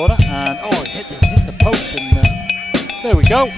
corner, and it hit the post, and there we go.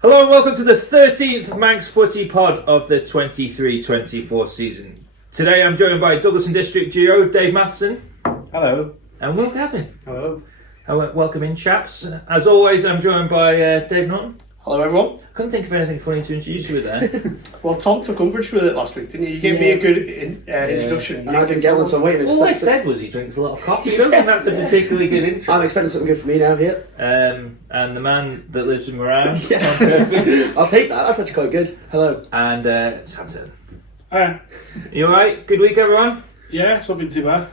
Hello and welcome to the 13th Manx Footy Pod of the 23-24 season. Today I'm joined by Douglas and District Duo, Dave Mathieson. Hello. And Will Gavin. Hello. Welcome in, chaps. As always, I'm joined by Dave Norton. Hello, everyone. Couldn't think of anything funny to introduce you with there. Well, Tom took umbrage with it last week, didn't you? You gave me a good introduction. And I didn't get one, so I'm waiting. All I said was he drinks a lot of coffee. I don't think that's a particularly good intro. I'm expecting something good from me now here. And the man that lives in Moran. I'll take that. That's actually quite good. Hello. And Samson. Hiya. You alright? Good week, everyone? Yeah, it's not been too bad.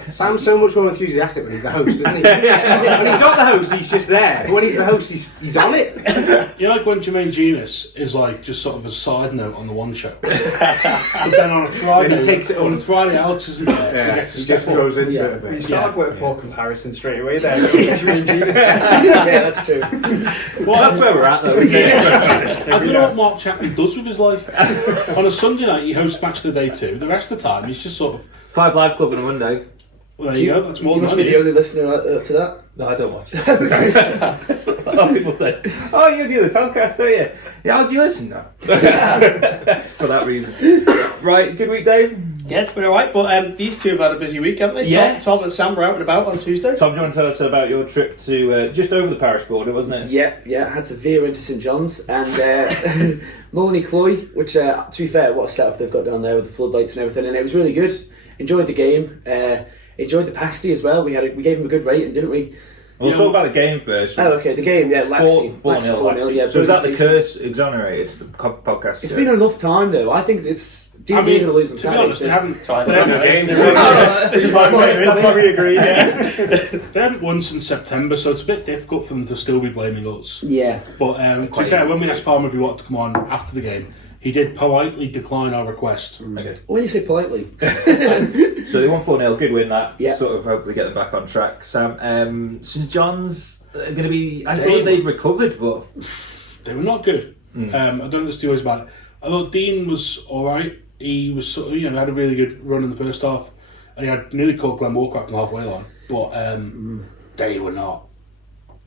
Sam's so much more enthusiastic when he's the host, isn't he? When he's not the host, he's just there. But when he's the host, he's on it. You know, like when Jermaine Genius is like just sort of a side note on the one show. But then on a Friday, Then he takes it on a on. Friday, Alex isn't there. Yeah, He gets to he step just up. goes into Yeah. it a bit. You started with a poor comparison straight away there. Yeah, that's true. Well, that's where we're at, though. Isn't it? I don't know what Mark Chapman does with his life. On a Sunday night, he hosts Match of the Day 2. The rest of the time, he's just sort of... 5 Live Club on a Monday. Well, there you go. That's more You than must be the only listener to that. No, I don't watch it. A lot of people say, "Oh, you do the podcast, don't you?" Yeah, how do you listen now? For that reason. Right, good week, Dave. Yeah, it's been alright, but these two have had a busy week, haven't they? Yes. Tom and Sam were out and about on Tuesday. Tom, do you want to tell us about your trip to just over the parish border, wasn't it? Yeah, I had to veer into St John's and Molony Cloy, which, to be fair, what a setup they've got down there with the floodlights and everything, and it was really good. Enjoyed the game. Enjoyed the pasty as well. We gave him a good rating, didn't we? We'll talk about the game first. Oh, okay. The game, yeah. Laxey 4-0. Yeah. So is that the curse exonerated? The podcast. It's been enough time though. I think it's. Dean going to lose on to Saturday. be honest, they haven't That's why we agree, yeah. They haven't won since September, so it's a bit difficult for them to still be blaming us. Yeah. But to be fair, when we asked Palmer if he wanted to come on after the game, he did politely decline our request. Okay. When you say politely. So they won 4-0. Good win that. Yeah. Sort of hopefully get them back on track. Sam, St John's are going to be. I thought they'd recovered, but they were not good. I don't think there's two ways about it. I thought Dean was alright. He was sort of, had a really good run in the first half, and he had nearly caught Glenn Walker from the halfway line. But they were not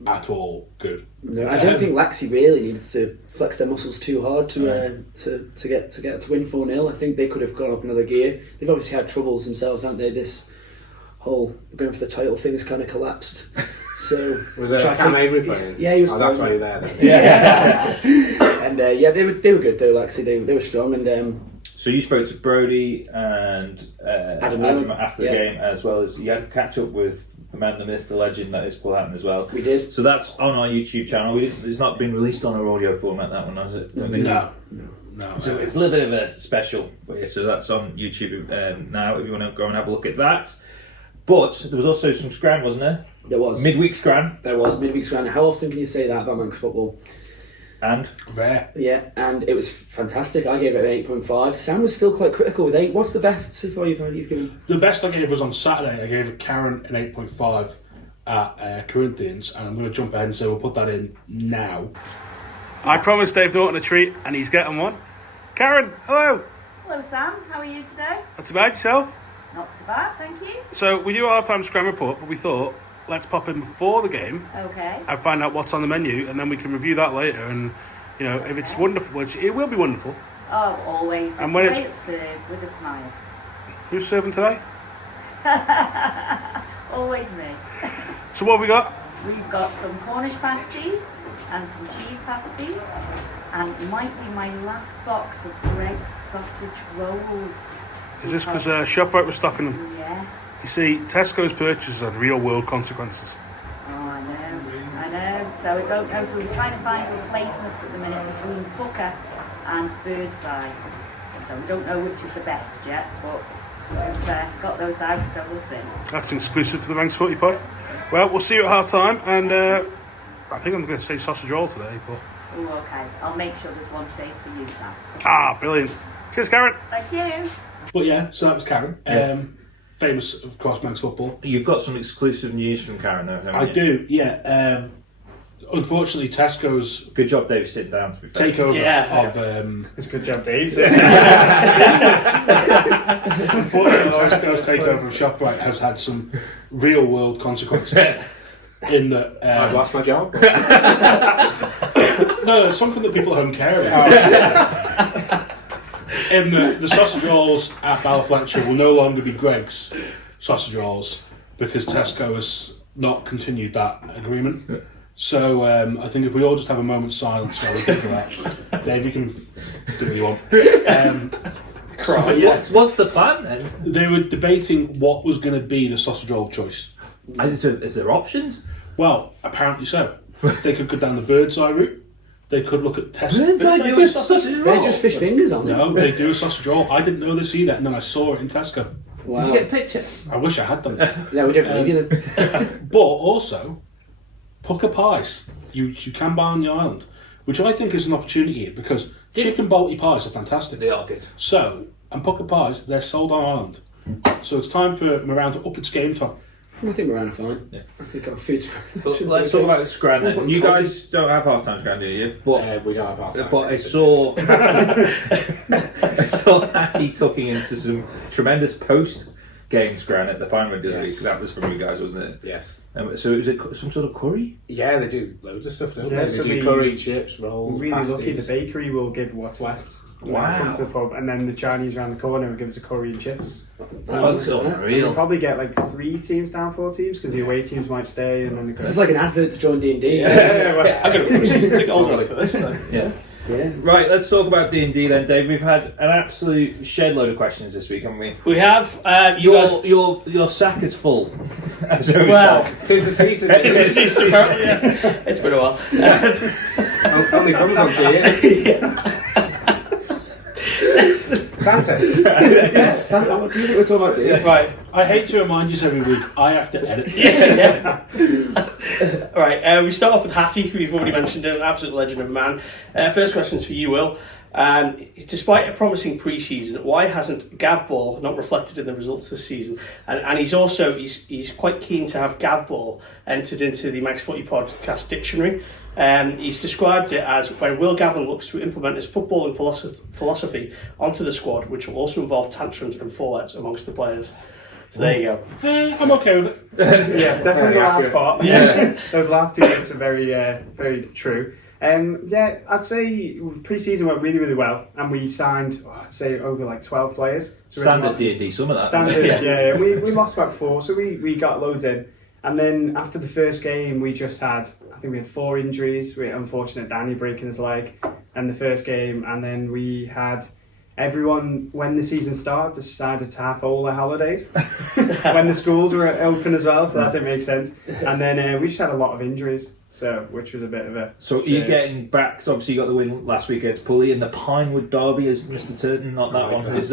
at all good. No, I don't think Laxey really needed to flex their muscles too hard to get to win 4-0. I think they could have gone up another gear. They've obviously had troubles themselves, haven't they? This whole going for the title thing has kind of collapsed. So Was there a Cam Avery playing? Yeah, he was. Oh, that's why playing. you're there then. Yeah. And they were good though. Laxey, they were strong and. So you spoke to Brody and Adam after the game, as well as you had to catch up with the man, the myth, the legend that is Paul Hatton as well. We did. So that's on our YouTube channel. It's not been released on our audio format, that one, has it? No. So it's a little bit of a special for you. So that's on YouTube now if you want to go and have a look at that. But there was also some scran, wasn't there? There was. Midweek scran. There was midweek scran. How often can you say that about Manx football? And? Rare. Yeah, and it was fantastic. I gave it an 8.5. Sam was still quite critical with 8. What's the best so far you've given? The best I gave was on Saturday. I gave Karen an 8.5 at Corinthians, and I'm going to jump ahead and say we'll put that in now. I promised Dave Norton a treat, and he's getting one. Karen, hello. Hello Sam, how are you today? That's about yourself. Not so bad, thank you. So we do a half-time scram report, but we thought let's pop in before the game Okay. and find out what's on the menu, and then we can review that later. And if it's wonderful, which it will be wonderful. Oh, always. And when it's served with a smile. Who's serving today? Always me. So what have we got? We've got some Cornish pasties and some cheese pasties, and it might be my last box of Greg's sausage rolls. Is this because ShopRite was stocking them? Yes. You see, Tesco's purchases had real-world consequences. Oh, I know. So I don't know. So we're trying to find replacements at the minute between Booker and Birdseye. So we don't know which is the best yet, but we've got those out, so we'll see. That's exclusive for the Manx Footy Pod. Well, we'll see you at half-time, and I think I'm going to say sausage roll today, but... Oh, okay. I'll make sure there's one safe for you, Sam. Ah, brilliant. Cheers, Karen. Thank you. But yeah, so that was Karen. Famous, of course, Manx football. You've got some exclusive news from Karen, though, haven't you? I do, yeah. unfortunately, Tesco's Good job, Dave, sitting down. To be fair. takeover of It's a good job, Dave. unfortunately, Tesco's takeover of ShopRite has had some real world consequences. In that, I've lost my job. no, it's something that people at home care about. In that the sausage rolls at Ballafletcher will no longer be Greg's sausage rolls because Tesco has not continued that agreement. So I think if we all just have a moment's silence while we think of that, Dave, you can do what you want. What's the plan then? They were debating what was going to be the sausage roll of choice. Is there options? Well, apparently so. They could go down the bird's eye route. They could look at Tesco. Bird's eye do a sausage roll? They're just fish fingers, aren't they? No, they do a sausage roll. I didn't know this either, and then I saw it in Tesco. Wow. Did you get a picture? I wish I had them. No, we don't believe you then. But also, pucker pies you can buy on the island, which I think is an opportunity here because chicken balti pies are fantastic. They are good. So, and pucker pies, they're sold on Ireland. So it's time for Moran to up its game time. I think we're around fine. Yeah. I think our food's But let's talk about Scran then. You guys don't have half-time Scran, do you? But We don't have half time. But I saw Hatty tucking into some tremendous post-game Scran at the Pinewood the other week. That was from you guys, wasn't it? Yes. So was it some sort of curry? Yeah, they do loads of stuff, don't Yeah, they? so They do we- curry, chips, rolls, Really pasties. lucky the bakery will give what's left. when I come to the pub, and then the Chinese around the corner will give us a curry and chips. That's We'll unreal. probably get like 3 teams down, 4 teams, because the away teams might stay, and then the This is like an advert to join D&D. Yeah. Right, let's talk about D&D then, Dave. We've had an absolute shed load of questions this week, haven't we? We have. Your sack is full. Well, Tis the season. it's been a while. Only comes on to you. Santa. Santa, what do you think we're talking about here? Right, I hate to remind you every week, I have to edit. Right, we start off with Hatty, who you've already mentioned, an absolute legend of a man. First question's for you, Will. Despite a promising pre-season, why hasn't Gav Ball not reflected in the results this season? And he's also he's quite keen to have Gav Ball entered into the Manx Footy Podcast dictionary. He's described it as when Will Gavin looks to implement his footballing philosophy onto the squad, which will also involve tantrums and fallouts amongst the players. So there you go. I'm okay with it. Yeah, definitely the last part. Yeah. Those last 2 weeks are very, very true. Yeah, I'd say pre-season went really, really well, and we signed, I'd say, over like 12 players. So Standard D&D, some of that. Standard, yeah. We lost about 4, so we got loads in. And then after the first game, we just had, I think we had 4 injuries. We had unfortunate Danny breaking his leg in the first game, and then we had everyone, when the season started, decided to have all their holidays when the schools were open as well, so that didn't make sense. And then we just had a lot of injuries, so which was a bit of a So you're getting back, so obviously you got the win last week against Pulley, and the Pinewood Derby, as Mr. Turton, not that one, has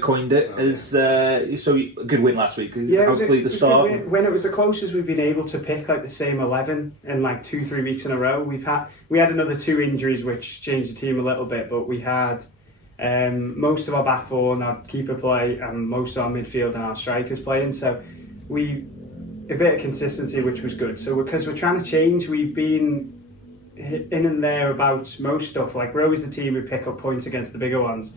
coined it, so a good win last week. Yeah, hopefully the start. When it was the closest we've been able to pick like the same 11 in like 2-3 weeks in a row. We had another 2 injuries which changed the team a little bit, but we had most of our back four and our keeper play, and most of our midfield and our strikers playing. So a bit of consistency, which was good. So because we're trying to change, we've been in and there about most stuff. Like we're always the team who pick up points against the bigger ones.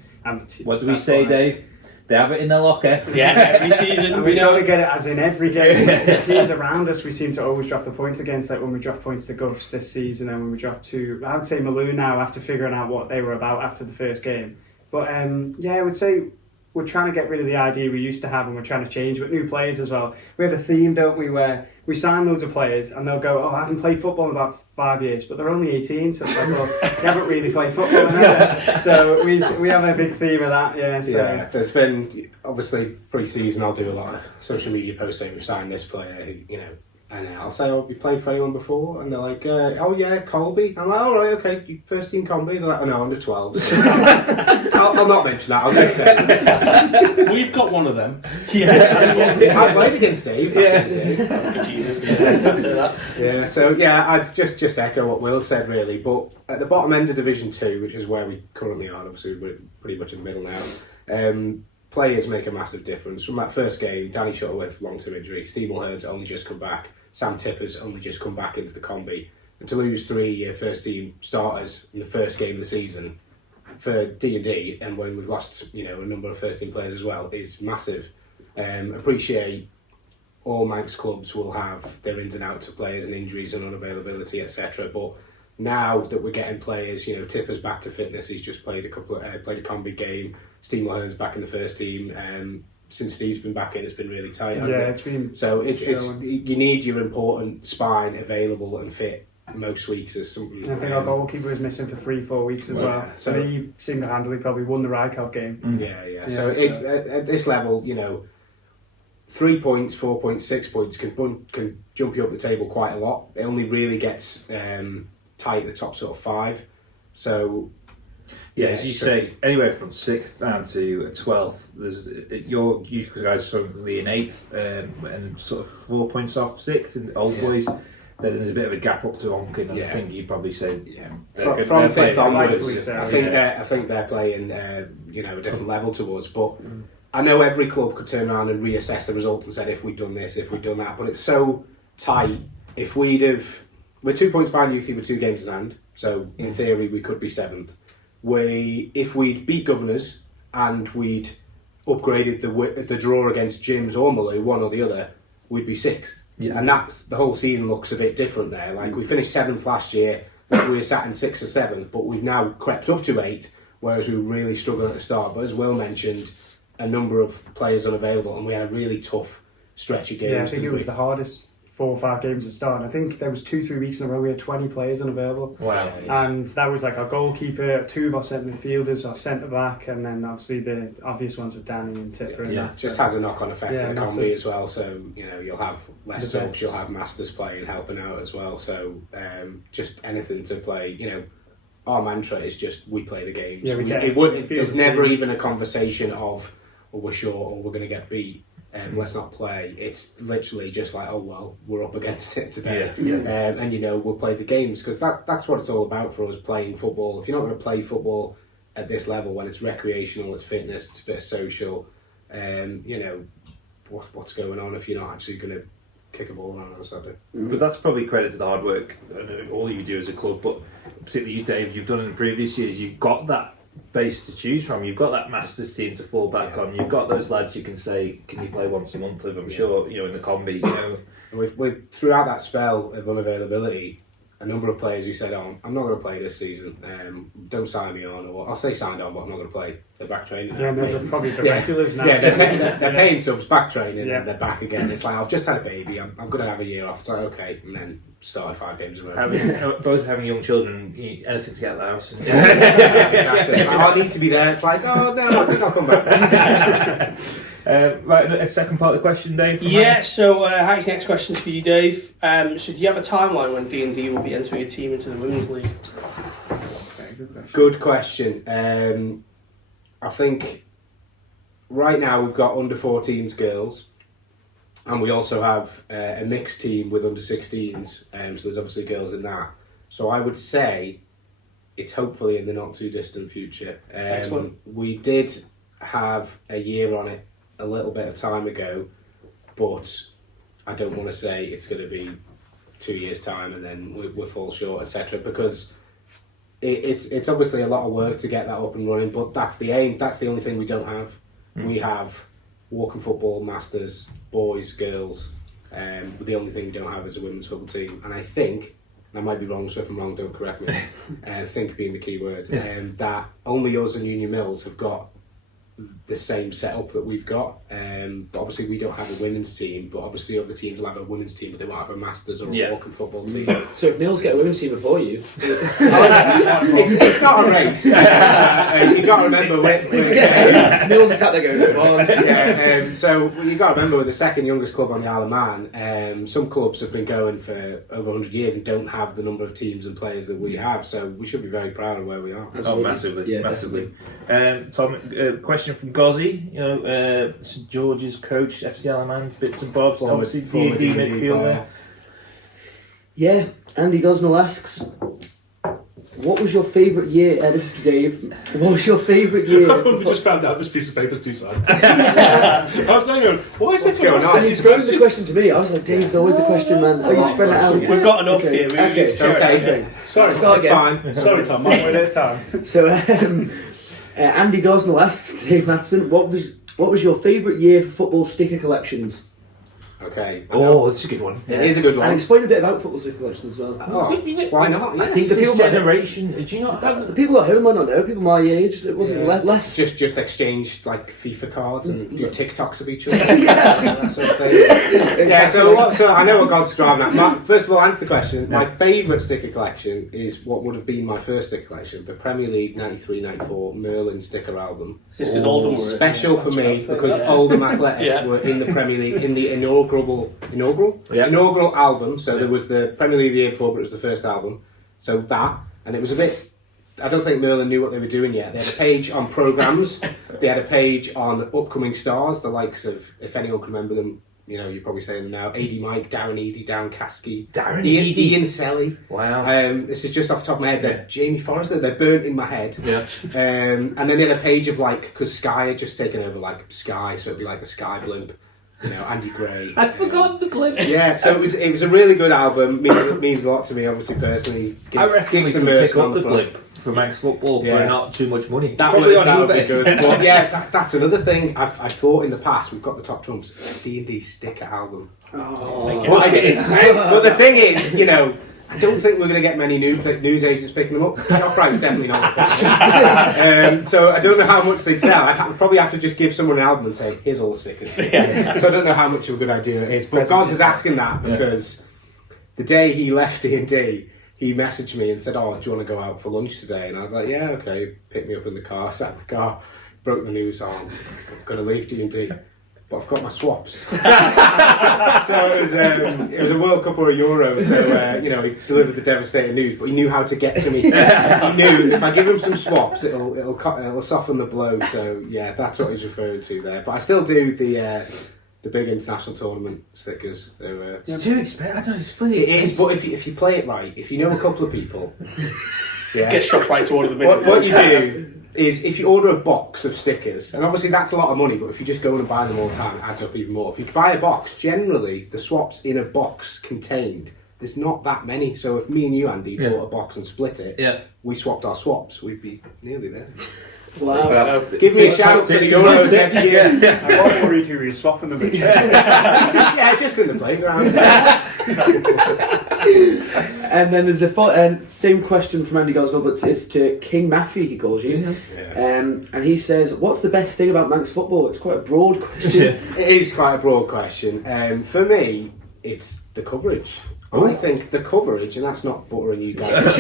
What do we say, Dave? They have it in their locker. Yeah, every season. And we try to get it as in every game. The teams around us, we seem to always drop the points against. Like when we drop points to Govs this season, and when we drop to, I would say Maloo now, after figuring out what they were about after the first game. But I would say we're trying to get rid of the idea we used to have, and we're trying to change with new players as well. We have a theme, don't we, where we sign loads of players and they'll go, I haven't played football in about 5 years, but they're only 18, so it's like, well, you haven't really played football, have you? So we have a big theme of that, yeah. So. Yeah, there's been, obviously, pre-season I'll do a lot of social media posts saying we've signed this player, who, and I'll say, have you played Freyland before? And they're like, oh yeah, Colby. I'm like, all right, okay, first team Combi. They're like, oh no, under 12. I'll not mention that, I'll just say. We've got one of them. I played against Dave. Jesus. Don't say that. Yeah, so yeah, I'd just echo what Will said really, but at the bottom end of Division 2, which is where we currently are, obviously we're pretty much in the middle now, players make a massive difference. From that first game, Danny Shuttleworth, long-term injury, Steve Mulherd's only just come back, Sam Tipper's only just come back into the Combi, and to lose 3 first team starters in the first game of the season for D&D, and when we've lost a number of first team players as well, is massive. Appreciate all Manx clubs will have their ins and outs of players and injuries and unavailability, etc. But now that we're getting players, Tipper's back to fitness. He's just played a Combi game. Steve Mulhern's back in the first team. Since Steve's been back in, it's been really tight. Hasn't it? It's been so. It's you need your important spine available and fit most weeks. As something. I think our goalkeeper was missing for 3-4 weeks as well. So he single-handedly probably won the Rycock game. Yeah. So at this level, 3 points, 4 points, 6 points can jump you up the table quite a lot. It only really gets tight at the top sort of 5. So as you say, anywhere from 6th down to 12th. There's you guys are currently in 8th and sort of 4 points off 6th in Old Boys. Then there's a bit of a gap up to Onken, and I think you'd probably say from 5th onwards. I think they're playing a different level to us, but. I know every club could turn around and reassess the results and said, if we'd done this, if we'd done that, but it's so tight. If we're 2 points behind Youthy with 2 games in hand, so in theory we could be 7th. If we'd beat Governors and we'd upgraded the draw against Jims or Maloo, one or the other, we'd be 6th. Yeah. And that's the whole season looks a bit different there. Like we finished 7th last year, we were sat in 6th or 7th, but we've now crept up to 8th, whereas we were really struggling at the start. But as Will mentioned, a number of players unavailable, and we had a really tough stretch of games. Yeah, I think it was the hardest 4 or 5 games to start. And I think there was 2-3 weeks in a row we had 20 players unavailable. Wow! And that was like our goalkeeper, 2 of our centre midfielders, our centre back, and then obviously the obvious ones with Danny and Tipper. It just has a knock-on effect for the Combi as well. So you'll have less subs, you'll have masters playing, helping out as well. So just anything to play. Our mantra is just we play the games. Yeah, there's never even a conversation of. Or we're short, or we're going to get beat, let's not play. It's literally just like, oh well, we're up against it today, and we'll play the games, because that's what it's all about for us, playing football. If you're not going to play football at this level, when it's recreational, it's fitness, it's a bit of social, what's going on if you're not actually going to kick a ball around on Saturday? But that's probably credit to the hard work all you do as a club, but particularly you, Dave, you've done it in previous years. You've got that base to choose from. You've got that Masters team to fall back on. You've got those lads you can say, can you play once a month with? I'm sure, in the Combi, We've throughout that spell of unavailability, a number of players who said, I'm not going to play this season, don't sign me on, or I'll say signed on, but I'm not going to play. They're back training. Yeah, they're probably the regulars now. Yeah, they're paying subs, back training, and they're back again. It's like, I've just had a baby, I'm going to have a year off. It's like, okay, and then started 5 games in a row. Both having young children, anything to get out of the house. Exactly. I need to be there. It's like, oh no, I think I'll come back. Right, a second part of the question, Dave. So Harry's next question is for you, Dave. So do you have a timeline when D&D will be entering a team into the Women's League? Good question. I think right now we've got under 14s girls, and we also have a mixed team with under 16s, so there's obviously girls in that. So I would say it's hopefully in the not too distant future. Excellent. We did have a year on it a little bit of time ago, but I don't want to say it's going to be 2 years' time and then we fall short, etc. Because it's obviously a lot of work to get that up and running, but that's the aim. That's the only thing we don't have. We have walking football, masters, boys, girls. But the only thing we don't have is a women's football team. And I think, and I might be wrong, so if I'm wrong, don't correct me. Think being the key word. That only us and Union Mills have got the same setup that we've got. But obviously we don't have a women's team, but obviously other teams will have a women's team, but they won't have a masters or a walking football team. So if Mills get a women's team before you, it's not a race. You got to remember Mills is sat there going, come on. So you got to remember, we're the second youngest club on the Isle of Man. Some clubs have been going for over 100 years and don't have the number of teams and players that we have, so we should be very proud of where we are. Absolutely. Massively. Tom, question from Gozzy, St George's coach, FC Isle of Man, bits and bobs, obviously D&D midfielder. Yeah, Andy Gosnell asks, what was your favourite year? This is Dave. What was your favourite year? I've only just found out this piece of paper's two-sided. I was thinking, why is this going on? And he's thrown the question to me. I was like, Dave's always the question, man. Oh, you spread it out. We've got enough here. Okay. Sorry, Start again. Fine. Sorry, Tom. One at a time. So, Andy Gosnell asks Dave Mathieson, what was your favourite year for football sticker collections? Okay. Oh, that's a good one. It is a good one. And explain a bit about football sticker collections as well. Oh, why not? I think Yes. this generation. Do you not have The people at home might not know. People my age, it wasn't less. Just exchange like FIFA cards and do TikToks of each other. That sort of thing. Yeah. So I know what God's driving at. First of all, answer the question. My favourite sticker collection is what would have been my first sticker collection, the Premier League 93-94 Merlin sticker album. Just because Oldham were Special for me because Oldham Athletic were in the Premier League in the inaugural album. So there was the Premier League the year before, but it was the first album. So that, and it was a bit. I don't think Merlin knew what they were doing yet. They had a page on programmes. They had a page on upcoming stars, the likes of, if anyone can remember them, you know, you're probably saying them now. AD Mike, Darren Eady, Darren Caskey, Ian Selly. Wow. This is just off the top of my head. They're Jamie Forrester. They're burnt in my head. Yeah. And then they had a page of like, because Sky had just taken over like Sky, so it'd be like the Sky blimp. You know, Andy Gray. I forgot the blimp. Yeah, so it was a really good album. Means a lot to me, obviously personally. I reckon we Gigs could and pick Mercy up on the front. blimp for Manx Football for Yeah. not too much money. That would be good. But yeah, that's another thing I've thought in the past. We've got the top trumps. It's D&D sticker album. But the thing is, you know, I don't think we're going to get many news agents picking them up. Copyright's definitely not going to so I don't know how much they'd sell. I'd probably have to just give someone an album and say, here's all the stickers. Yeah. So I don't know how much of a good idea it is. But Goz is asking that because the day he left D&D, he messaged me and said, oh, do you want to go out for lunch today? And I was like, yeah, okay. Picked me up in the car, sat in the car, broke the news, I'm going to leave D&D. But I've got my swaps. So it was a World Cup or a Euro, so you know, he delivered the devastating news, but he knew how to get to me. He knew if I give him some swaps, it'll soften the blow. So yeah, that's what he's referring to there. But I still do the big international tournament stickers. So, It's too expensive. I don't explain it. It is, but if you play it right, if you know a couple of people, Get struck right to order the minute. what you do is if you order a box of stickers, and obviously that's a lot of money, but if you just go and buy them all the time, it adds up even more. If you buy a box, generally the swaps in a box contained, there's not that many. So if me and you, Andy, bought a box and split it, we swapped our swaps, we'd be nearly there. Wow. Give me a shout for the Euros next year. I was worried who we were swapping them with. Yeah, just in the playground. And then there's a same question from Andy Gosnell, but it's to King Maffey, he calls you. And he says, what's the best thing about Manx football? It's quite a broad question. It is quite a broad question. For me, it's the coverage. I think the coverage, and that's not buttering you guys.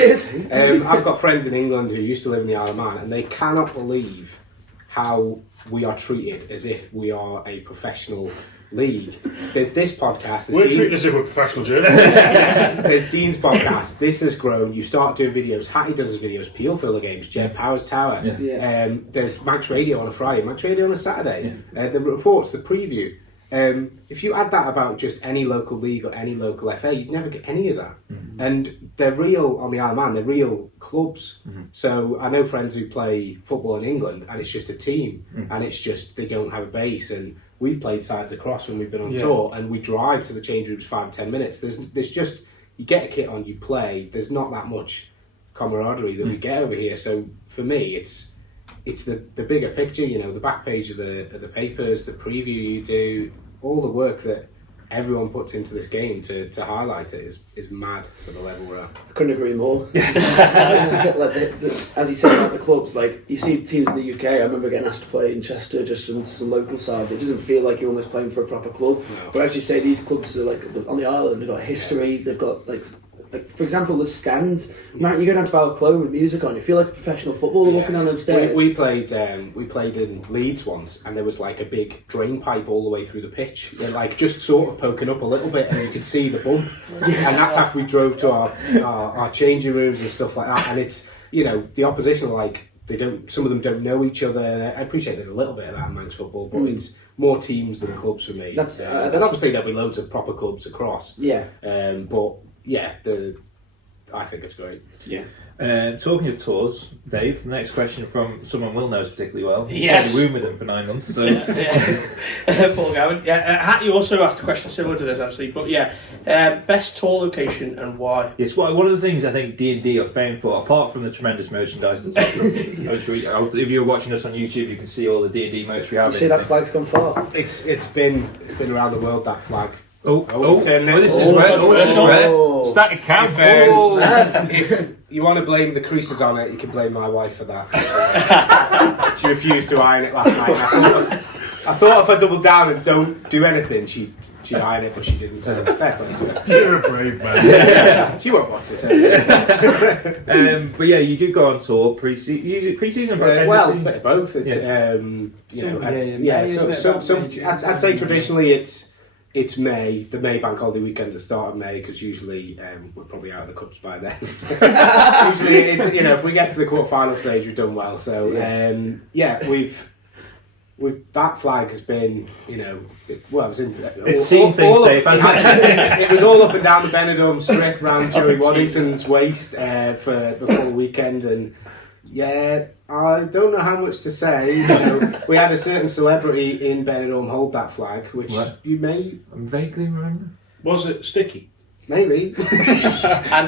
I've got friends in England who used to live in the Isle of Man, and they cannot believe how we are treated as if we are a professional league. There's this podcast. We're treated as if we're professional journalists. There's Dean's podcast. This has grown. You start doing videos. Hatty does his videos. Peel Filler Games. Jed Powers Tower. There's Manx Radio on a Friday. Manx Radio on a Saturday. The reports, the preview. If you add that about just any local league or any local FA, you'd never get any of that. And they're real on the Isle of Man, they're real clubs. So I know friends who play football in England and it's just a team and it's just they don't have a base. And we've played sides across when we've been on tour and we drive to the change rooms 5-10 minutes. There's just, you get a kit on, you play, there's not that much camaraderie that we get over here. So for me, it's the bigger picture, you know, the back page of the papers, the preview you do, all the work that everyone puts into this game to highlight it is mad for the level we're at. I couldn't agree more. As you said about the clubs, like you see teams in the UK, I remember getting asked to play in Chester, just some local sides. It doesn't feel like you're almost playing for a proper club. No. But as you say, these clubs are like on the island, they've got history, they've got like for example, the stands. Man, you go down to Ballafletcher with music on, you feel like a professional footballer walking down those stairs. We played in Leeds once, and there was like a big drain pipe all the way through the pitch. They're like just sort of poking up a little bit, and you could see the bump. And that's after we drove to our changing rooms and stuff like that. And it's, you know, the opposition are like, some of them don't know each other. And I appreciate there's a little bit of that in Manx football, but it's more teams than clubs for me. And obviously there'll be loads of proper clubs across. Yeah. But yeah, I think it's great. Yeah. Talking of tours, Dave, the next question from someone Will knows particularly well. You Yes. shared a room with him for 9 months. So. Paul Gavin. Hatty also asked a question similar to this actually, but best tour location and why? It's one of the things I think D&D are famed for, apart from the tremendous merchandise. If you're watching us on YouTube, you can see all the D&D merch we have. You see that flag's gone far. It's been around the world, that flag. This is Oh, red. This is red. Oh. Stack of camp. If you want to blame the creases on it, you can blame my wife for that. She refused to iron it last night. I thought if I doubled down and don't do anything, she'd iron it, but she didn't. So fair play to her. You're a brave man. She won't watch this anyway. But yeah, you do go on tour pre-season. Well, a bit of both. It's I'd say traditionally it's May, the May bank holiday weekend at the start of May, because usually we're probably out of the cups by then. Usually it's if we get to the quarter-final stage, we've done well. So we've that flag has been it was in It's seen things, Dave, hasn't it? It was all up and down the Benidorm strip round Joey Waddington's waist for the full weekend, and I don't know how much to say. We had a certain celebrity in Benidorm hold that flag, which you may vaguely remember. Was it sticky? maybe, but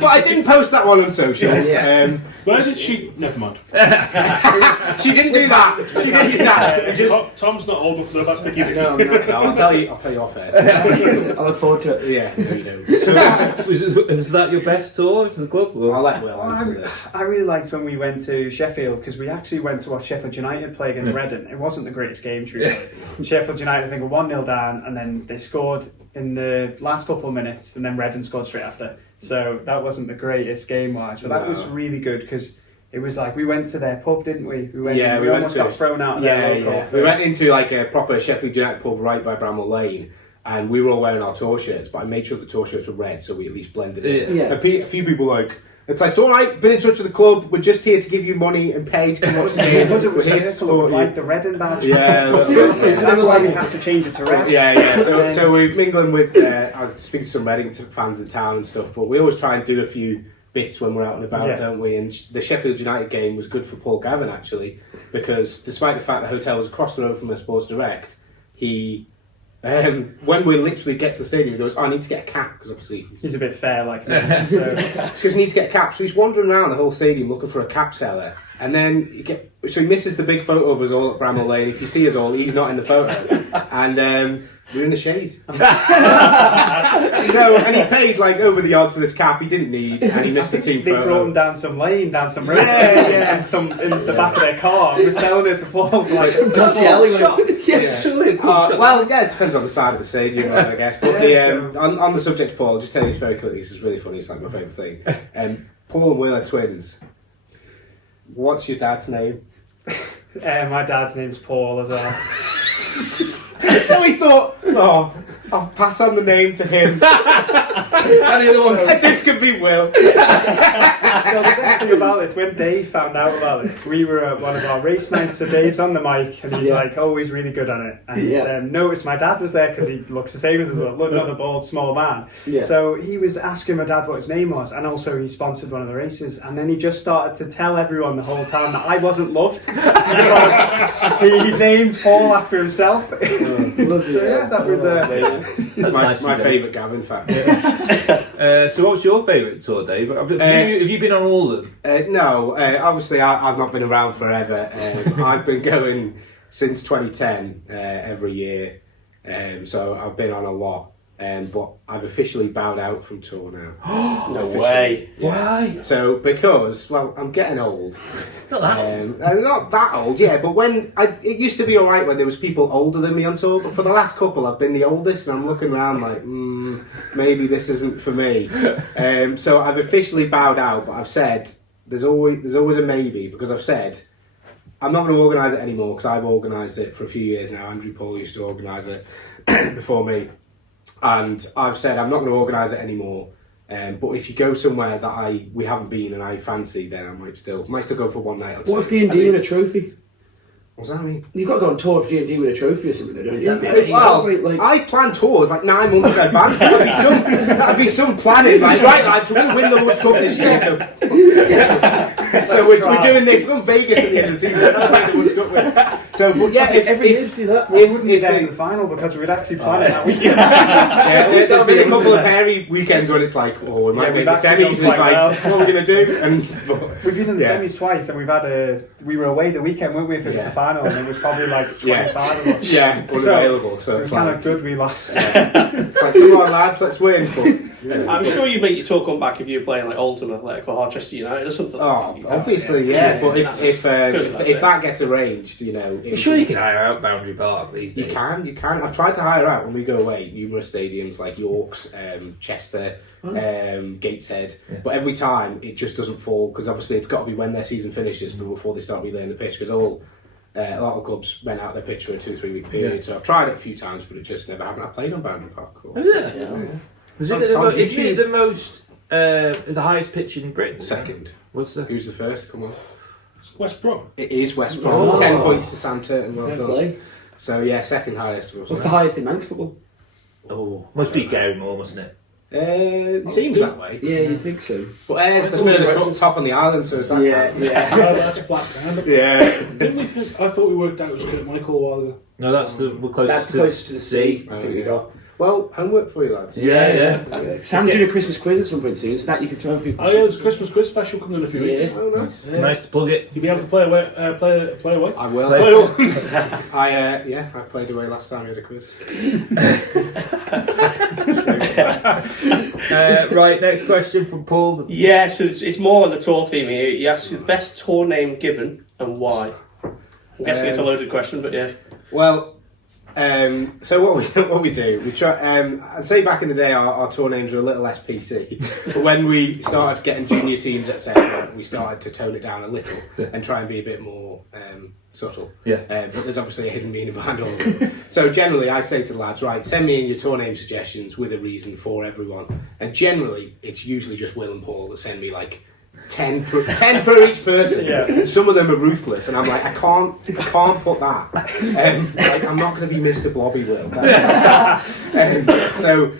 I didn't post that one on socials. Where did she? Never mind. She didn't do that. She didn't do that. Tom's not old enough to know about sticky. No, I'll tell you off air. I look forward to it. Yeah, no, you don't. So, was that your best tour to the club? I'll let Will answer this. I really liked when we went to Sheffield, because we actually went to watch Sheffield United play against Reading. It wasn't the greatest game, truly. Sheffield United, I think, were 1-0 down, and then they scored in the last couple of minutes, and then Reading scored straight after. So that wasn't the greatest game-wise, but that was really good, because it was like, we went to their pub, didn't we? We almost got thrown out of their local. We went into like a proper Sheffield United pub right by Bramall Lane, and we were all wearing our tour shirts, but I made sure the tour shirts were red, so we at least blended in. Yeah. A few people were like, it's all right, been in touch with the club, we're just here to give you money and pay to come watch the game. It wasn't We're here to circle, it was support you. like the Reading badge. Yeah, Seriously, so that's why we had to change it to red. Yeah. So we're mingling with, I was speaking to some Reading fans in town and stuff, but we always try and do a few bits when we're out and about, don't we? And the Sheffield United game was good for Paul Gavin, actually, because despite the fact the hotel was across the road from a Sports Direct, he... when we literally get to the stadium, he goes, I need to get a cap, because obviously... He's a bit fair like that. So. Because he needs to get a cap, so he's wandering around the whole stadium looking for a cap seller, and then so he misses the big photo of us all at Bramall Lane. If you see us all, he's not in the photo, and we're in the shade. And he paid like over the odds for this cap he didn't need, and he missed the team they photo. brought him down some lane, down some road, and some in the back of their car. We're selling it to Paul. Like, Some dodgy alleyway. It depends on the side of the stadium, I guess. But on the subject of Paul, just tell you this very quickly. This is really funny. It's like my favourite thing. Paul and Will are twins. What's your dad's name? my dad's name's Paul as well. So we thought, I'll pass on the name to him. And the other one, this could be Will. So the best thing about this, when Dave found out about this, we were at one of our race nights, so Dave's on the mic, and he's like, he's really good at it. And he's noticed my dad was there, because he looks the same as another bald, small man. Yeah. So he was asking my dad what his name was, and also he sponsored one of the races, and then he just started to tell everyone the whole time that I wasn't loved, because he named Paul after himself. That was that's my favourite Gavin fact. So what was your favourite tour, Dave? Have you been on all of them? No, obviously I've not been around forever. I've been going since 2010 every year, so I've been on a lot. But I've officially bowed out from tour now. No way. Yeah. Why? So because I'm getting old. Not that old. Not that old, yeah. But it used to be all right when there was people older than me on tour. But for the last couple, I've been the oldest, and I'm looking around like, maybe this isn't for me. So I've officially bowed out. But I've said there's always a maybe, because I've said I'm not going to organise it anymore, because I've organised it for a few years now. Andrew Paul used to organise it before me. And I've said I'm not going to organise it anymore. But if you go somewhere that we haven't been and I fancy, then I might still go for one night. What if D&D win a trophy? What does that mean? You've got to go on tour of G&D with a trophy or something, don't you? Well, I plan tours like 9 months in advance. That'd be some planning. Like, right, lads, we're going to win the World Cup this year. So we're doing this. We're going to Vegas at the end of the season. We're going to win the World Cup win. So, but yeah, every year to do that. We wouldn't be there in the final because we'd actually plan it that weekend. There's been a couple of hairy weekends when it's like, oh, we might make the semis. And it's like, what are we going to do? And we've been in the semis twice, and we were away the weekend, weren't we? If it was the final, and it was probably like 25 of us. Yeah, unavailable. So it's kind of good we lost. It's like, come on, lads, let's win. But, I'm sure you make your tour come back if you're playing like Oldham Athletic or Harchester United or something. Oh, obviously, yeah. But if that gets arranged, you know, I'm sure you can hire out Boundary Park these days. You can. I've tried to hire out when we go away numerous stadiums like Yorks, Chester, Gateshead, but every time it just doesn't fall because obviously it's got to be when their season finishes before they start relaying the pitch because a lot of clubs rent out their pitch for a 2-3 week period. So I've tried it a few times, but it just never happened. I played on Boundary Park. Isn't it the most the highest pitch in Britain? Second. Who's the first? Come on. West Brom. It is West Brom. 10 points to Sam Turton. Well done. Play. So yeah, second highest. What's the highest in Manx football? Oh, must be Gary Moore, mustn't it? It seems that way. Yeah, you'd think so. But it's the furthest top on the island, so it's that. Yeah. Oh, that's flat ground. Yeah. Didn't we think? I thought we worked out it was Kurt Michael a while ago. No, we're closest to the sea. I think we got. Well, homework for you lads. Yeah. Sam's doing a Christmas quiz at some point soon, so that you can throw a few. Oh yeah, there's a Christmas quiz special coming in a few weeks. Oh, nice. Yeah. Nice to plug it. You'll be able to play away. Play away. I will. Play away. I played away last time we had a quiz. Right, next question from Paul. Yeah, so it's more on the tour theme here. He asks you the best tour name given and why. I'm guessing it's a loaded question, but yeah. Well, so what we do, we try. I'd say back in the day, our tour names were a little less PC. But when we started getting junior teams, etc., we started to tone it down a little and try and be a bit more subtle. Yeah. But there's obviously a hidden meaning behind all of it. So generally, I say to the lads, right, send me in your tour name suggestions with a reason for everyone. And generally, it's usually just Will and Paul that send me like 10 for each person. Yeah. Some of them are ruthless, and I'm like, I can't put that. Like, I'm not going to be Mr. Blobby Will. So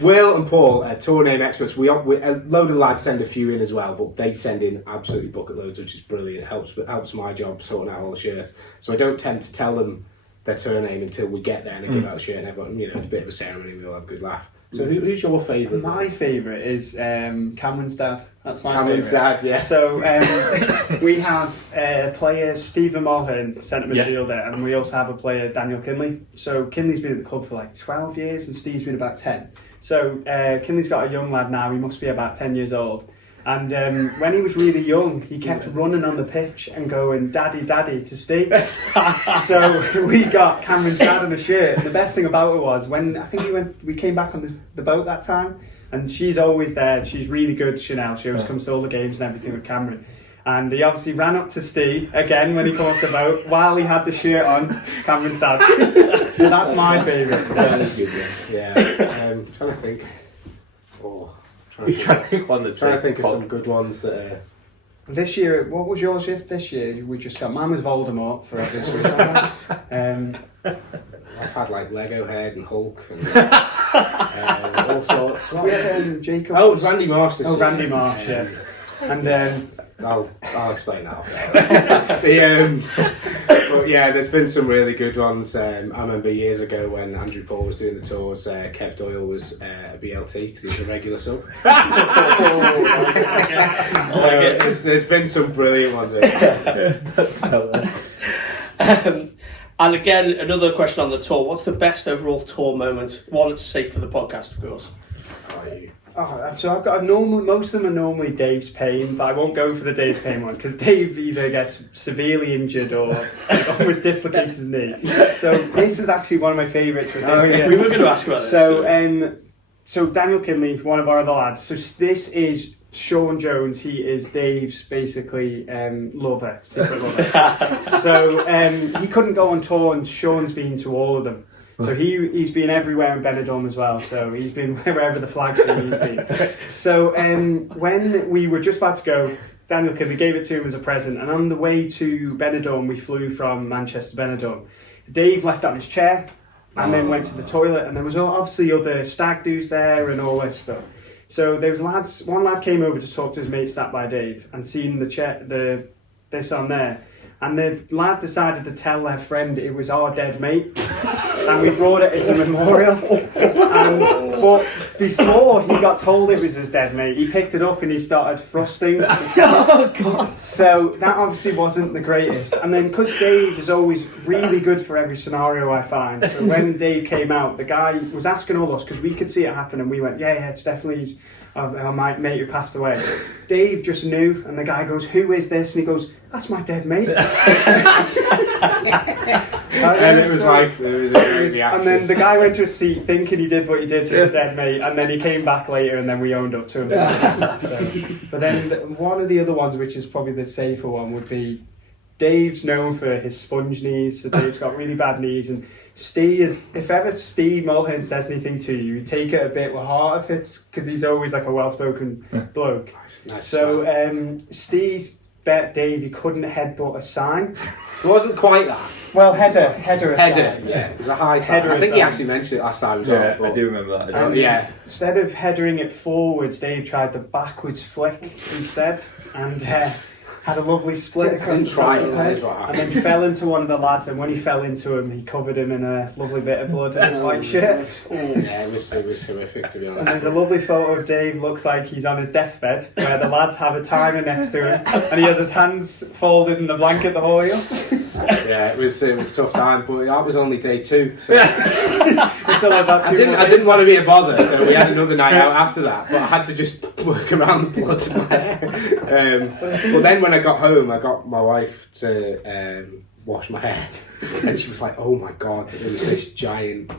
Will and Paul are tour name experts. We a load of lads send a few in as well, but they send in absolutely bucket loads, which is brilliant. It helps my job sorting out all the shirts. So I don't tend to tell them their tour name until we get there and I give out the shirt, and everyone, it's a bit of a ceremony. We all have a good laugh. So who's your favourite? My favourite is Cameron's dad. That's my Cameron's favourite. dad, yeah. So we have player Stephen Mulhern, centre midfielder, and we also have a player Daniel Kinley. So Kinley's been at the club for like 12 years and Steve's been about 10. So Kinley's got a young lad now, he must be about 10 years old. And when he was really young, he kept running on the pitch and going, "Daddy, Daddy," to Steve. So we got Cameron's dad on a shirt. And the best thing about it was when I think we came back on the boat that time, and she's always there. She's really good, Chanel. She always comes to all the games and everything with Cameron. And he obviously ran up to Steve again when he came off the boat while he had the shirt on. Cameron's dad. So that's my favourite. That is good. Yeah. Trying to think. He's trying to think one that's. Trying to think of some good ones that are. This year, what was yours this year? We just got. Mine was Voldemort for obvious reasons. I've had like Lego Head and Hulk and all sorts. We had Jacob. Oh, Randy Marsh this year. Randy Marsh, yes. And I'll explain that. But yeah, there's been some really good ones. I remember years ago when Andrew Paul was doing the tours, Kev Doyle was a BLT because he's a regular sub. There's been some brilliant ones. And again, another question on the tour. What's the best overall tour moment? One that's safe for the podcast, of course. So I've got most of them are normally Dave's Pain, but I won't go for the Dave's Pain one because Dave either gets severely injured or almost dislocates his knee. So this is actually one of my favourites. We were going to ask about this. So Daniel Kinley, one of our other lads. So this is Sean Jones. He is Dave's basically lover, secret lover. So he couldn't go on tour, and Sean's been to all of them. So he's been everywhere in Benidorm as well. So he's been wherever the flag's been, he's been. So when we were just about to go, Daniel Kidd, we gave it to him as a present, and on the way to Benidorm, we flew from Manchester to Benidorm. Dave left out his chair and then went to the toilet, and there was obviously other stag do's there and all this stuff. So there was one lad came over to talk to his mate sat by Dave and seen this on there. And the lad decided to tell their friend it was our dead mate, and we brought it as a memorial. But before he got told it was his dead mate, he picked it up and he started thrusting. Oh God! So that obviously wasn't the greatest. And then because Dave is always really good for every scenario, I find. So when Dave came out, the guy was asking all us because we could see it happen, and we went, yeah, it's definitely our mate who passed away. Dave just knew, and the guy goes, "Who is this?" And he goes, "That's my dead mate." And it was like, there was a great reaction. And then the guy went to his seat thinking he did what he did to the dead mate, and then he came back later, and then we owned up to him. But then one of the other ones, which is probably the safer one, would be Dave's known for his sponge knees. So Dave's got really bad knees, and if ever Steve Mulhern says anything to you, you take it a bit with heart if it's because he's always like a well-spoken bloke. Nice So Steve bet Dave he couldn't headbutt a sign. It wasn't quite that. Well, header a sign. Yeah, it was a high sign. Header I think a he sign. actually mentioned it last time as Yeah, well. I do remember that as well. And Yeah. instead of headering it forwards, Dave tried the backwards flick instead, and had a lovely split across Didn't the try side of it, his that head, is what and happened. then fell into one of the lads. And when he fell into him, he covered him in a lovely bit of blood in his white shirt. Yeah, it was horrific, to be And honest. there's a lovely photo of Dave, looks like he's on his deathbed, where the lads have a timer next to him, and he has his hands folded in the blanket the whole year. Yeah, it was a tough time, but that was only day 2. So We still have that I 2 more didn't days. want to be a bother, so we had another night out after that. But I had to just work around the blood in my hair. But then when I got home, I got my wife to wash my hair, and she was like, "Oh my god, it was this giant."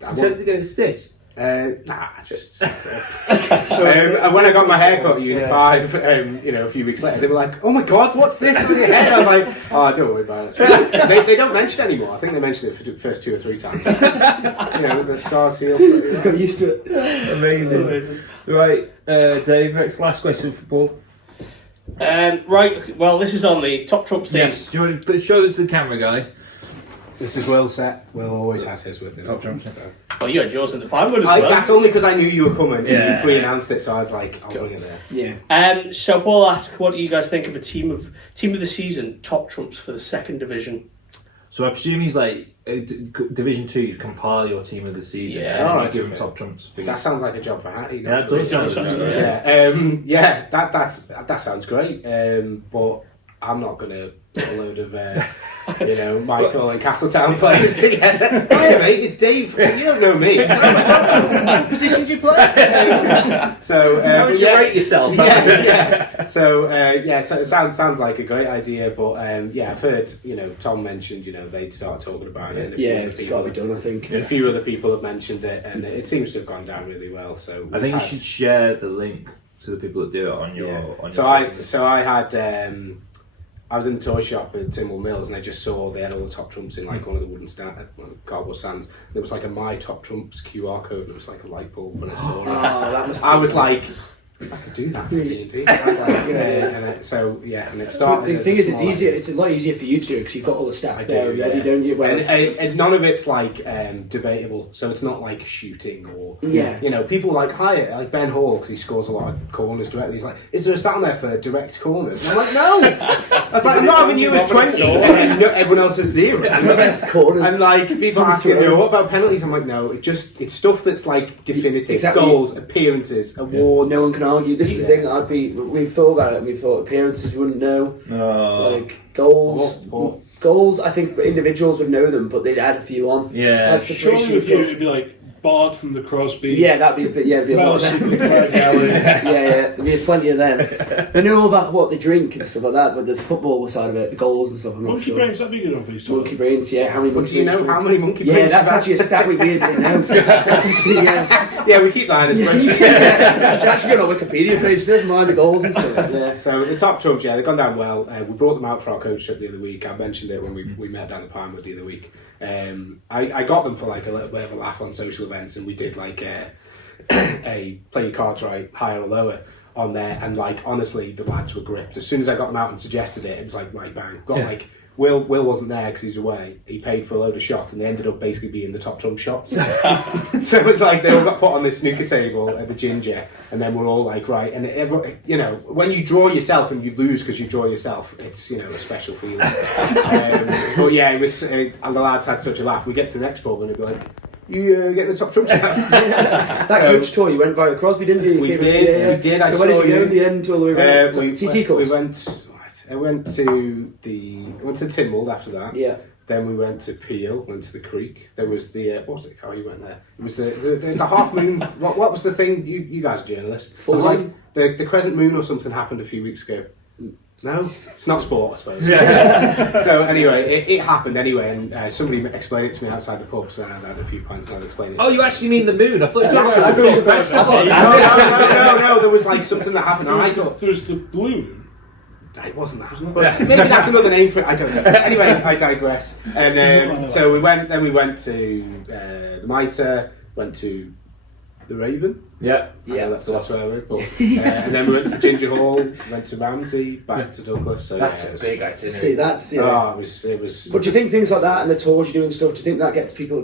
So to get a stitch? Nah, just. And when I got my hair cut at Unit 5, a few weeks later, they were like, "Oh my god, what's this on your head?" I was like, "Oh, don't worry about it." They don't mention it anymore. I think they mentioned it for the first 2 or 3 times. The scars heal. Got used to it. Amazing. Right, Dave, next last question for Paul. Right, well, this is on the Top Trumps thing. Yes, do you want to show it to the camera, guys? This is Will's set. Will always has his with him. Top trumps. So. Well, you had yours in the Pinewood as well. That's only because I knew you were coming. And Yeah. you pre-announced it, so I was like, "I'll bring it there." Yeah. So Paul asked, what do you guys think of a team of the season Top Trumps for the second division? So I presume he's like Division 2. You compile your team of the season. Yeah. and Alright, give him okay. top trumps. That sounds like a job for Hatty. Yeah, that does sound like a job, Yeah, that sounds great. But I'm not gonna put a load of Michael and Castletown players together. Hiya, mate, it's Dave. You don't know me. What position do you play? How would you rate yourself? So it sounds like a great idea, but I've heard Tom mentioned they'd start talking about it. And a few Yeah, other it's people- got to be done, I think. A few other people have mentioned it, and it seems to have gone down really well. So I think you should share the link to the people that do it on your. On So I had I was in the toy shop at Tynwell Mills, and I just saw they had all the Top Trumps in like one of the wooden cardboard stands. There was like a My Top Trumps QR code, and it was like a light bulb when I saw it. I was like, I could do that for TNT. And it started. The thing is, it's a lot easier for you to do because you've got all the stats there already, don't you? And none of it's like debatable, so it's not like shooting or people like hire like Ben Hall because he scores a lot of corners directly. He's like, is there a stat on there for direct corners? I'm like, no. I was like, I'm not having you as 20, and then everyone else is 0. Direct corners. And like people asking me, what about penalties? I'm like, no, it's stuff that's like definitive, Exactly. goals, appearances, awards. No one can argue. This is the thing that we've thought about it, and we've thought appearances we wouldn't know. Like goals. Goals, I think individuals would know them, but they'd add a few on. Yeah. That's the Surely issue. with you, it'd be like Bard from the Crosby. Yeah, that'd be a lot of them. There'd be plenty of them. They know all about what they drink and stuff like that, but the football side of it, the goals and stuff, I'm not Monkey sure. brains, that'd be good on Facebook. Monkey brains, yeah. How many But monkey do you know brains? how many monkey Yeah, brains? that's actually a stat we didn't know. That's actually, Yeah, we keep that in a spreadsheet. They're actually on our Wikipedia page, never mind the goals and stuff. Yeah. So the Top Trumps, they've gone down well. We brought them out for our coach trip the other week. I mentioned it when we met down the Pinewood the other week. I got them for like a little bit of a laugh on social events, and we did like a play your cards right, higher or lower. on there, and like honestly, the lads were gripped. As soon as I got them out and suggested it, it was like right bang. Got like Will wasn't there because he's away. He paid for a load of shots, and they ended up basically being the top trump shots. So it's like they all got put on this snooker table at the Ginger, and then we're all like right. And everyone, you know, when you draw yourself and you lose because you draw yourself, it's, you know, a special feeling. But yeah, it was. And the lads had such a laugh. We get to the next pub and it'd be like, you get the top trumps out. That coach tour, you went via Crosby, didn't you? We did. So where did you go in the end? All the way around? TT course? I went to Tynwald after that. Yeah. Then we went to Peel, went to the Creek. There was the what was it? How you went there? It was the half moon. What was the thing? You guys are journalists. It was like the crescent moon or something happened a few weeks ago. No, it's not sport, I suppose. So anyway, it happened anyway, and somebody explained it to me outside the pub. So then I had a few pints and I'd explain it. Oh, you actually mean the moon? I thought you were talking about No. There was like something that happened. And I thought There was the blue moon. it wasn't that. But maybe that's another name for it. I don't know. Anyway, I digress. And so we went. Then we went to the Mitre. Went to the Raven. Yeah. That's where I went. But, and then we went to the Ginger Hall. Went to Ramsey. Back to Douglas. So That's a big itinerary. See, that's it was. But do you think things like that and the tours you do and stuff? Do you think that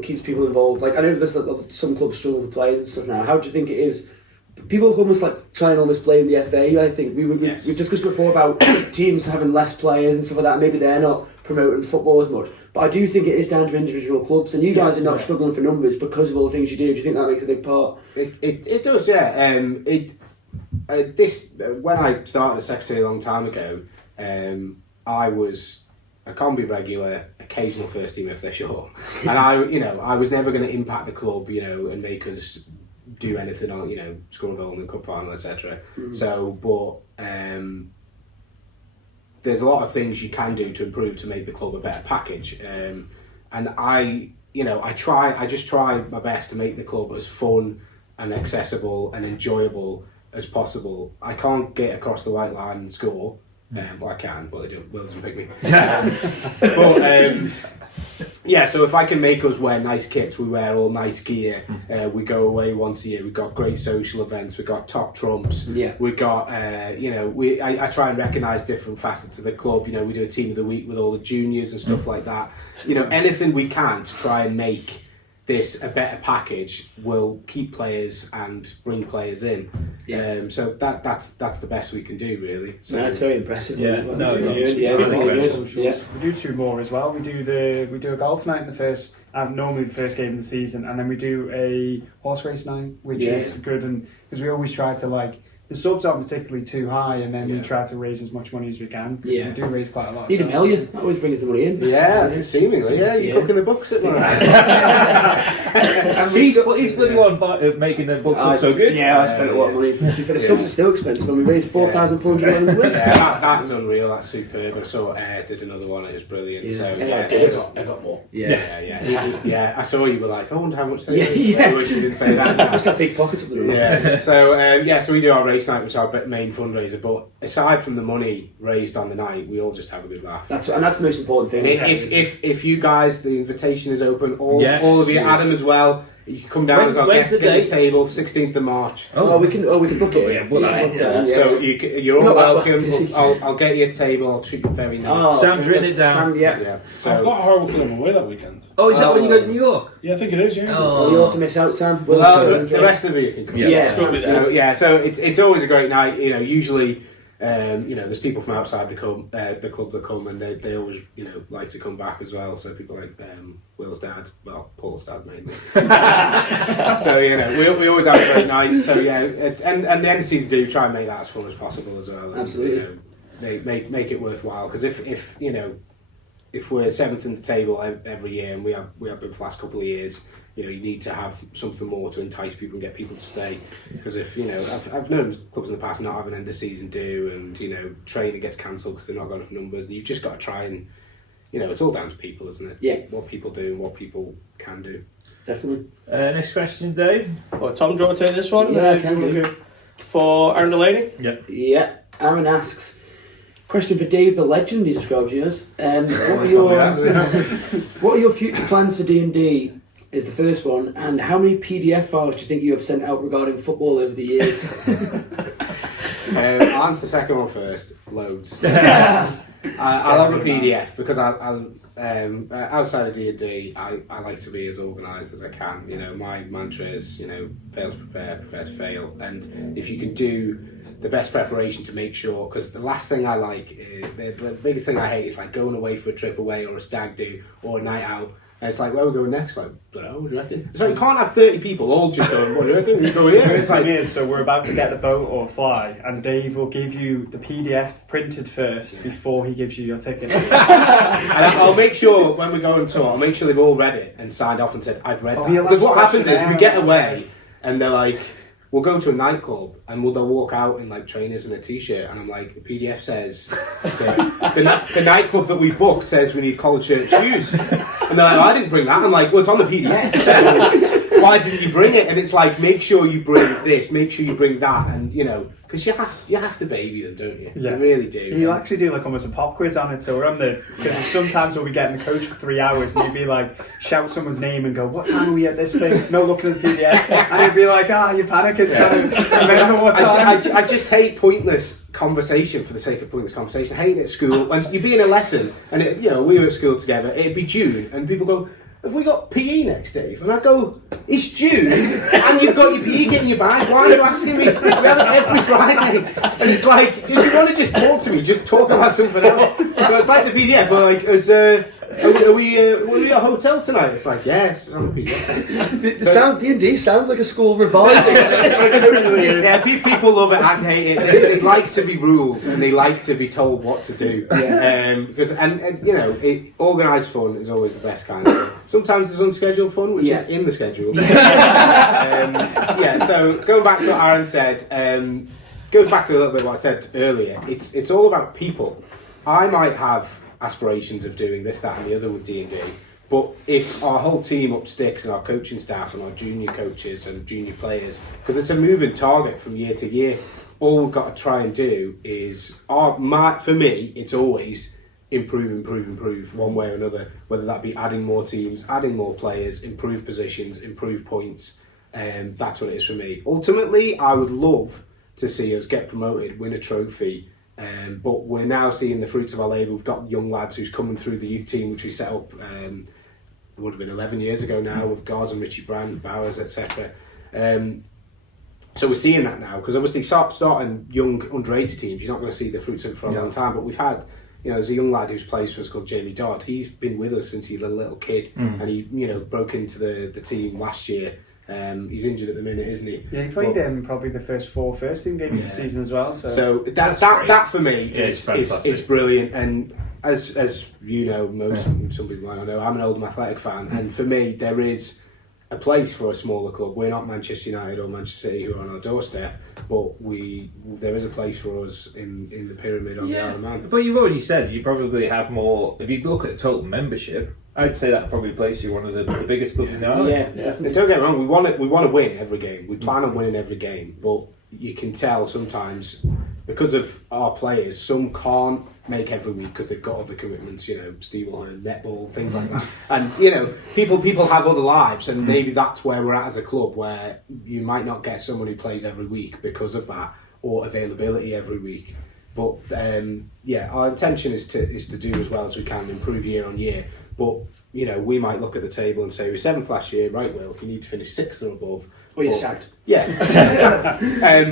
keeps people involved? Like I know there's some clubs struggle with players and stuff now. How do you think it is? People almost like try and almost blame the FA. I think we've discussed before about teams having less players and stuff like that. Maybe they're not promoting football as much. But I do think it is down to individual clubs, and you guys are not struggling for numbers because of all the things you do. Do you think that makes a big part? It does, yeah. When I started as secretary a long time ago, I was a Combi regular, occasional first team if they're short, and I was never going to impact the club, and make us do anything on, score a goal in the cup final, etc. So, but there's a lot of things you can do to improve to make the club a better package, and I just try my best to make the club as fun and accessible and enjoyable as possible. I can't get across the white line and score. Well, I can, but they don't. Will doesn't pick me. But so if I can make us wear nice kits, we wear all nice gear. We go away once a year. We've got great social events. We've got top trumps. Yeah. We've got I try and recognise different facets of the club. We do a team of the week with all the juniors and stuff like that. Anything we can to try and make this a better package will keep players and bring players in. So that's the best we can do, really. So That's very impressive. Yeah. We do two more as well. We do a golf night in the first, normally the first game of the season, and then we do a horse race night, which is good, and because we always try to the subs aren't particularly too high, and then we try to raise as much money as we can. We do raise quite a lot. Need a million. That always brings the money in. Seemingly. You're cooking the books at the He's bloody one making the books look so good. I spent a lot of money. The subs are still expensive, and we raised 4,400 quid. That's unreal. That's superb. I saw Air did another one. It was brilliant. I got more. Yeah. I saw you were like, I wonder how much they raised. I wish you didn't say that. That's that big pocket up the road. So we do our race night, which is our main fundraiser. But aside from the money raised on the night, we all just have a good laugh. That's the most important thing. If you guys, the invitation is open. All of you, Adam as well. You can come down as our guest, get the table, 16th of March. We can book it. So you're all welcome. I'll get you a table. I'll treat you very nice. Sam's written it down. So I've got a horrible feeling I'm away that weekend. Oh, is that when you go to New York? Yeah, I think it is. Yeah. You ought to miss out, Sam. the rest of you can come. So it's always a great night. Usually. There's people from outside the club that come, and they always like to come back as well. So people like Will's dad, Paul's dad mainly. So we always have a great night. So and the end of the season do try and make that as fun as possible as well. And, absolutely. They make it worthwhile, because if we're seventh in the table every year, and we have been for the last couple of years. You need to have something more to entice people and get people to stay. Because if I've known clubs in the past not having end of season do, and training gets cancelled because they're not got enough numbers. And you've just got to try and it's all down to people, isn't it? Yeah. What people do and what people can do. Definitely. Next question, Dave. Well, Tom, do you want to take this one? Yeah, I can do. For Aaron Delaney? Yeah. Aaron asks, question for Dave the Legend, he describes you as. What are your future plans for D&D? Is the first one, and how many PDF files do you think you have sent out regarding football over the years? I'll answer the second one first. Loads. I'll have a PDF because outside of D&D, I like to be as organised as I can. You know, my mantra is, you know, fail to prepare, prepare to fail. And if you can do the best preparation to make sure, because the last thing I like, the biggest thing I hate is like going away for a trip away or a stag do or a night out. And it's like, where are we going next? Like, I don't know, what do you reckon? It's like, you can't have 30 people all just going, what do you reckon? You go here. It's like, so we're about to get the boat or fly, and Dave will give you the PDF printed first before he gives you your ticket. And I'll make sure when we go on tour, I'll make sure they've all read it and signed off and said, I've read that. Because what happens is we get away and they're like, we'll go to a nightclub and they'll walk out in like trainers and a t-shirt, and I'm like, the PDF says the nightclub that we booked says we need collared shirt shoes, and they're like, I didn't bring that. I'm like, well, it's on the PDF, so why didn't you bring it? And it's like, make sure you bring this, make sure you bring that, and you know, because you have to baby them, don't you? Yeah. You really do. He'll actually do like almost a pop quiz on it. So we're on because sometimes we'll be getting the coach for 3 hours, and he'd be like, shout someone's name and go, what time are we at this thing? No, looking at the PDF, and he'd be like, you're panicking, trying to remember what time. I just hate pointless conversation for the sake of pointless conversation. I hate it at school when you'd be in a lesson, and we were at school together. It'd be June, and people go, have we got PE next, Dave? And I go, it's June, and you've got your PE kit in your bag. Why are you asking me? We have it every Friday. And it's like, if you want to just talk to me, just talk about something else. So it's like the PDF, but like, are we at a hotel tonight? It's like, yes, it's on the PDF. D&D sounds like a school revising. Yeah, people love it and hate it. They like to be ruled and they like to be told what to do. Yeah. Because you know, organised fun is always the best kind of thing. Sometimes there's unscheduled fun, which is in the schedule. So going back to what Aaron said, goes back to a little bit what I said earlier. It's all about people. I might have aspirations of doing this, that and the other with D&D, but if our whole team up sticks and our coaching staff and our junior coaches and junior players, because it's a moving target from year to year, all we've got to try and do is, for me, it's always improve one way or another, whether that be adding more teams, adding more players, improve positions, improve points, and that's what it is for me. Ultimately, I would love to see us get promoted, win a trophy, but we're now seeing the fruits of our labour. We've got young lads who's coming through the youth team, which we set up, it would have been 11 years ago now, with Gars and Richie Brand, Bowers, etc. So we're seeing that now, because obviously starting young under-8 teams, you're not going to see the fruits of it for a long time, but we've had, there's a young lad who's plays for us called Jamie Dodd. He's been with us since he was a little kid, and he broke into the team last year. He's injured at the minute, isn't he? Yeah, he played probably the first 4 first-team games this season as well. So that for me is brilliant. And as you know, some people might not know, I'm an Oldham Athletic fan, and for me there is a place for a smaller club. We're not Manchester United or Manchester City who are on our doorstep, but there is a place for us in the pyramid on the Isle of Man. But you've already said you probably have more. If you look at the total membership, I'd say that probably places you one of the biggest clubs in the island. Yeah, definitely. Don't get me wrong, we want to win every game. We plan on winning every game, but you can tell sometimes because of our players, some can't make every week because they've got other commitments. Stevenage, netball, things like that. And people have other lives, and maybe that's where we're at as a club, where you might not get someone who plays every week because of that, or availability every week. But our intention is to do as well as we can, improve year on year. But we might look at the table and say we were 7th last year, right? Well, you need to finish 6th or above. Or you're sacked. Yeah.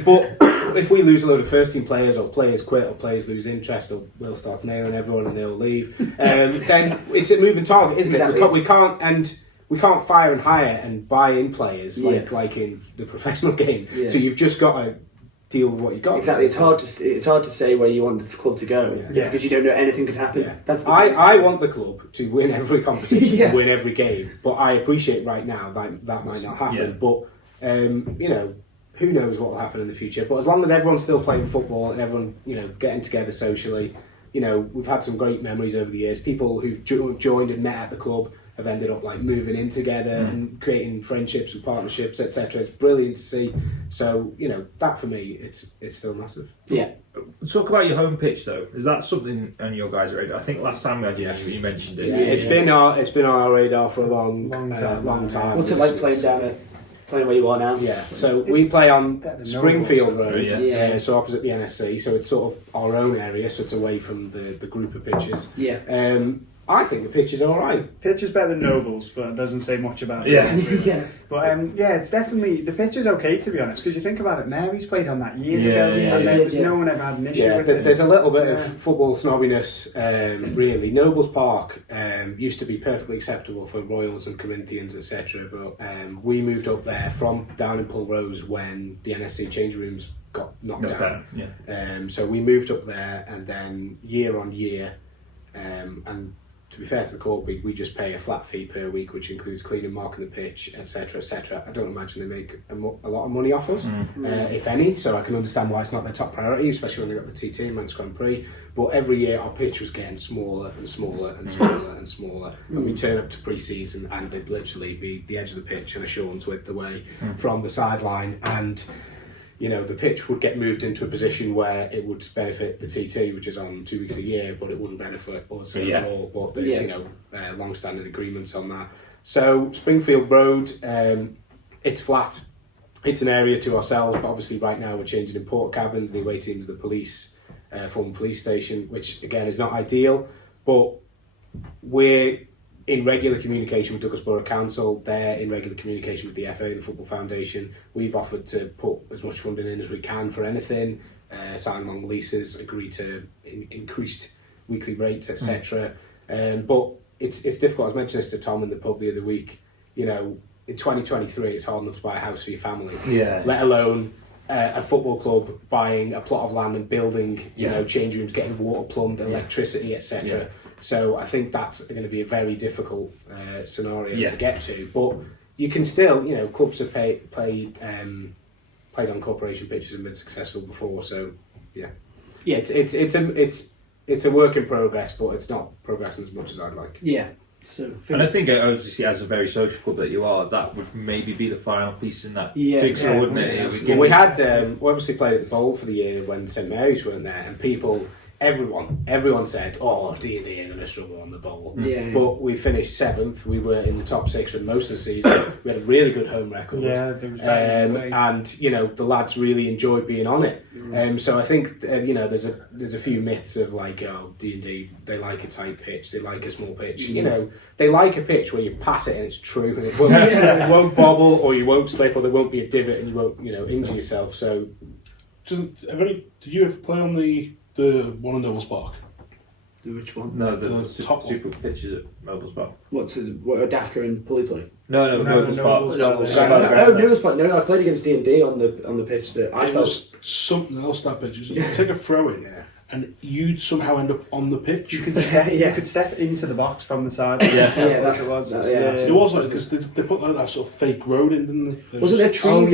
But if we lose a load of first team players, or players quit, or players lose interest, or we'll start nailing everyone and they'll leave, then it's a moving target, isn't it? We can't fire and hire and buy in players like in the professional game. Yeah. So you've just got to deal with what you got. Exactly. It's hard to say where you want the club to go because you don't know anything could happen. Yeah. That's I want the club to win every competition, and win every game. But I appreciate right now that might not happen. Yeah. But who knows what will happen in the future? But as long as everyone's still playing football and everyone getting together socially, we've had some great memories over the years. People who've joined and met at the club have ended up moving in together and creating friendships and partnerships, etc. It's brilliant to see. So that for me, it's still massive. Yeah. Talk about your home pitch though. Is that something on your guys' radar? I think last time we had you mentioned it. Yeah, it's been on our radar for a long time. What's it like playing down at Playing where you are now. Yeah, so we play on Springfield Road, Yeah. so opposite the NSC, so it's sort of our own area, so it's away from the group of pitches. Yeah. I think the pitch is alright. Pitch is better than Nobles, but it doesn't say much about it. Yeah. Yeah. But yeah, it's definitely, the pitch is okay, to be honest, because you think about it, Mary's played on that years Yeah, ago, yeah, and yeah. no one ever had an issue with it. There's a little bit of Yeah. football snobbiness, really. Nobles Park used to be perfectly acceptable for Royals and Corinthians, etc. But we moved up there from down in Pulrose when the NSC change rooms got knocked down. Yeah. So we moved up there, and then year on year, and to be fair to the Corby, we just pay a flat fee per week, which includes cleaning, marking the pitch, etc., etc. I don't imagine they make a lot of money off us, if any, so I can understand why it's not their top priority, especially when they got the TT, Manx Grand Prix. But every year our pitch was getting smaller and smaller and smaller and smaller, and we turn up to pre-season and they'd literally be the edge of the pitch and a Sean's width away from the sideline, and you know, the pitch would get moved into a position where it would benefit the TT, which is on 2 weeks a year, but it wouldn't benefit us at all. But there's, you know, long-standing agreements on that. So Springfield Road, it's flat. It's an area to ourselves, but obviously right now we're changing in port cabins. The away team's the police, former police station, which again is not ideal, but we're in regular communication with Douglas Borough Council. They're in regular communication with the FA, the Football Foundation. We've offered to put as much funding in as we can for anything, sign long leases, agree to increased weekly rates, etc. But it's difficult. I was mentioning this to Tom in the pub the other week. You know, in 2023, it's hard enough to buy a house for your family, let alone a football club buying a plot of land and building, you know, change rooms, getting water plumbed, electricity, etc. So I think that's going to be a very difficult scenario to get to. But you can still, you know, clubs have played on corporation pitches and been successful before. So it's a work in progress, but it's not progressing as much as I'd like. Yeah. So, and I think, obviously, as a very social club that you are, that would maybe be the final piece in that jigsaw, wouldn't it? Well, we had we obviously played at the Bowl for the year when St Mary's weren't there, and everyone said, "Oh, D&D are going to struggle on the Bowl." But we finished 7th. We were in the top 6 for most of the season. We had a really good home record. And you know, the lads really enjoyed being on it. So I think you know, there's a few myths of like, oh, D&D, they like a tight pitch, they like a small pitch. You know, they like a pitch where you pass it and it's true, and it won't bobble, or you won't slip, or there won't be a divot, and you won't, you know, injure yourself. So, did you ever play on the one in Nobles Park? Which one? No, the top super pitches at Nobles Park. What Dafka and Pulley play? No, Nobles Park. Nobles Park. No, I played against D&D on the pitch that I felt was something else. That pitch. You take a throw in, and you'd somehow end up on the pitch. You could step into the box from the side. It was like, because they put like that sort of fake road in, didn't they? Wasn't there trees?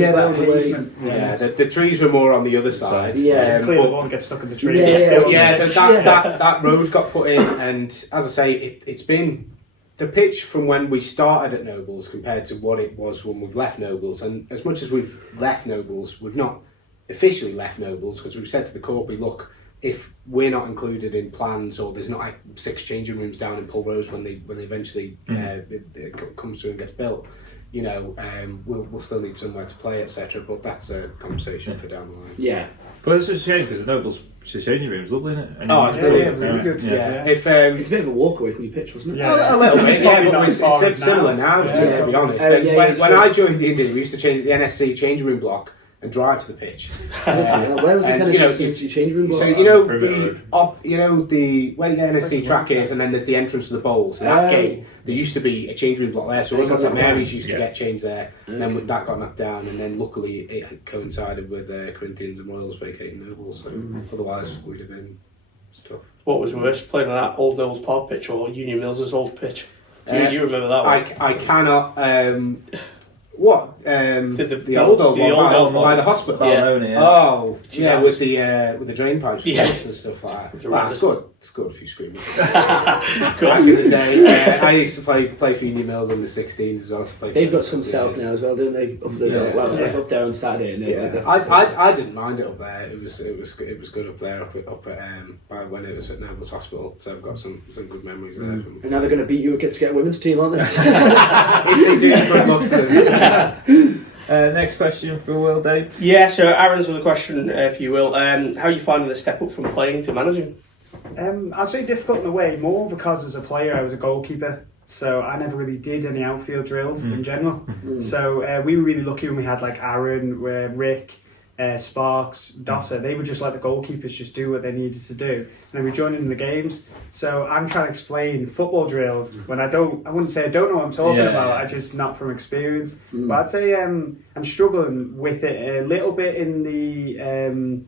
The trees were more on the other side. Clear the ball and get stuck in the tree. That road got put in, and as I say, it's been the pitch from when we started at Nobles compared to what it was when we've left Nobles. And as much as we've left Nobles, we've not officially left Nobles, because we've said to the Corby, look, if we're not included in plans, or there's not like 6 changing rooms down in Pulrose when they eventually it comes through and gets built, you know, we'll still need somewhere to play, etc. But that's a conversation for down the line. Yeah, but it's a shame because the Nobles changing room's lovely, isn't it? And it's really good. If it's a bit of a walk away from your pitch, wasn't it? A little bit, but it's similar now. To be honest, when I joined D&D, we used to change the NSC change room block and drive to the pitch. Where was this NSC change room block? So you know where the NSC track is, and then there's the entrance to the bowl. So that gate, there used to be a change room block there. So us at St Mary's used to get changed there, and then that got knocked down, and then luckily it coincided with Corinthians and Royals vacating Nobles. So otherwise we'd have been tough. What was worse, playing on that old Nobles Park pitch or Union Mills' old pitch? You remember that one? I cannot. What? The old one by the hospital. Oh, yeah, with the drain pipes and stuff like that. I scored a few screamers. Back in the day, I used to play for Union Mills in the 16s as well. They've got some Celtic now as well, don't they? Up there on Saturday. I didn't mind it up there. It was good up there up at by when it was at Nobles Hospital. So I've got some good memories there. And now they're going to beat you against get a women's team, aren't they? If they do, good luck to them. Next question for Will, Dave. Yeah, so Aaron's other question for you, Will. How are you finding the step up from playing to managing? I'd say difficult in a way, more because as a player I was a goalkeeper, so I never really did any outfield drills in general. So we were really lucky when we had like Aaron, Rick, Sparks, Dosser. They would just let the goalkeepers just do what they needed to do, and then we joined in the games. So I'm trying to explain football drills when I wouldn't say I don't know what I'm talking about. I just not from experience. But I'd say I'm struggling with it a little bit in the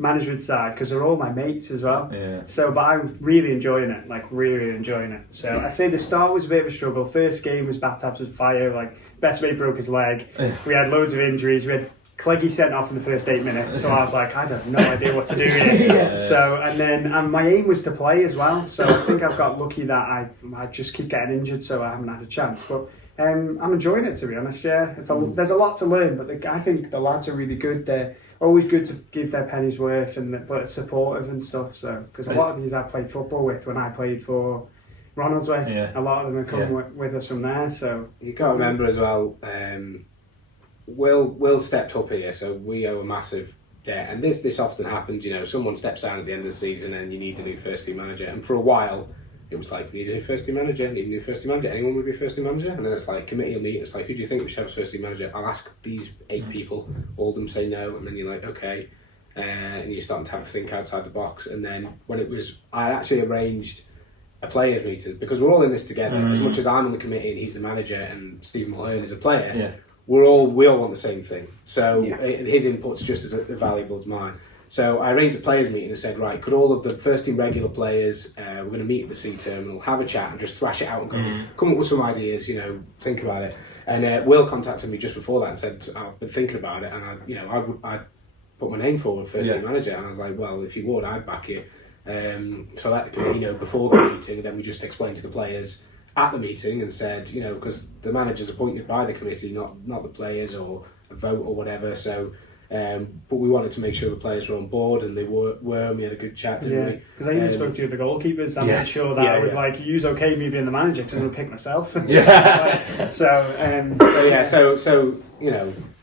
management side because they're all my mates as well. So, but I'm really enjoying it, really enjoying it. So I'd say the start was a bit of a struggle. First game was bathtubs with fire. Like best mate broke his leg. We had loads of injuries. We had Cleggy sent off in the first 8 minutes, so I was like, I have no idea what to do here. So, and then my aim was to play as well. So I think I've got lucky that I just keep getting injured, so I haven't had a chance. But I'm enjoying it, to be honest. Yeah, there's a lot to learn, but I think the lads are really good. They're always good to give their pennies worth but supportive and stuff. So because a lot of these I played football with when I played for Ronaldsway. A lot of them are coming with us from there. So you got to remember as well. Will stepped up here, so we owe a massive debt, and this often happens. You know, someone steps down at the end of the season, and you need a new first team manager. And for a while, it was like, need a new first team manager. Anyone would be first team manager? And then it's like committee will meet. It's like, who do you think we should have as first team manager? I'll ask these 8 people. All of them say no, and then you're like, okay, and you're starting to have to think outside the box. And then when it was, I actually arranged a players meeting because we're all in this together. As much as I'm on the committee and he's the manager, and Stephen Mulhern is a player. We all want the same thing. So his input's just as valuable as mine. So I arranged a players meeting and said, right, could all of the first team regular players, we're going to meet at the C terminal, have a chat and just thrash it out and come up with some ideas, think about it. And Will contacted me just before that and said, I've been thinking about it, and I put my name forward, first team manager, and I was like, well, if you would, I'd back you. So that before the meeting, and then we just explained to the players at the meeting and said, because the manager's appointed by the committee, not the players or a vote or whatever. So, but we wanted to make sure the players were on board, and they were. And we had a good chat, didn't we? Because I even spoke to the goalkeepers. I made sure that I was like, "You's okay me being the manager?" Because I'm gonna pick myself. So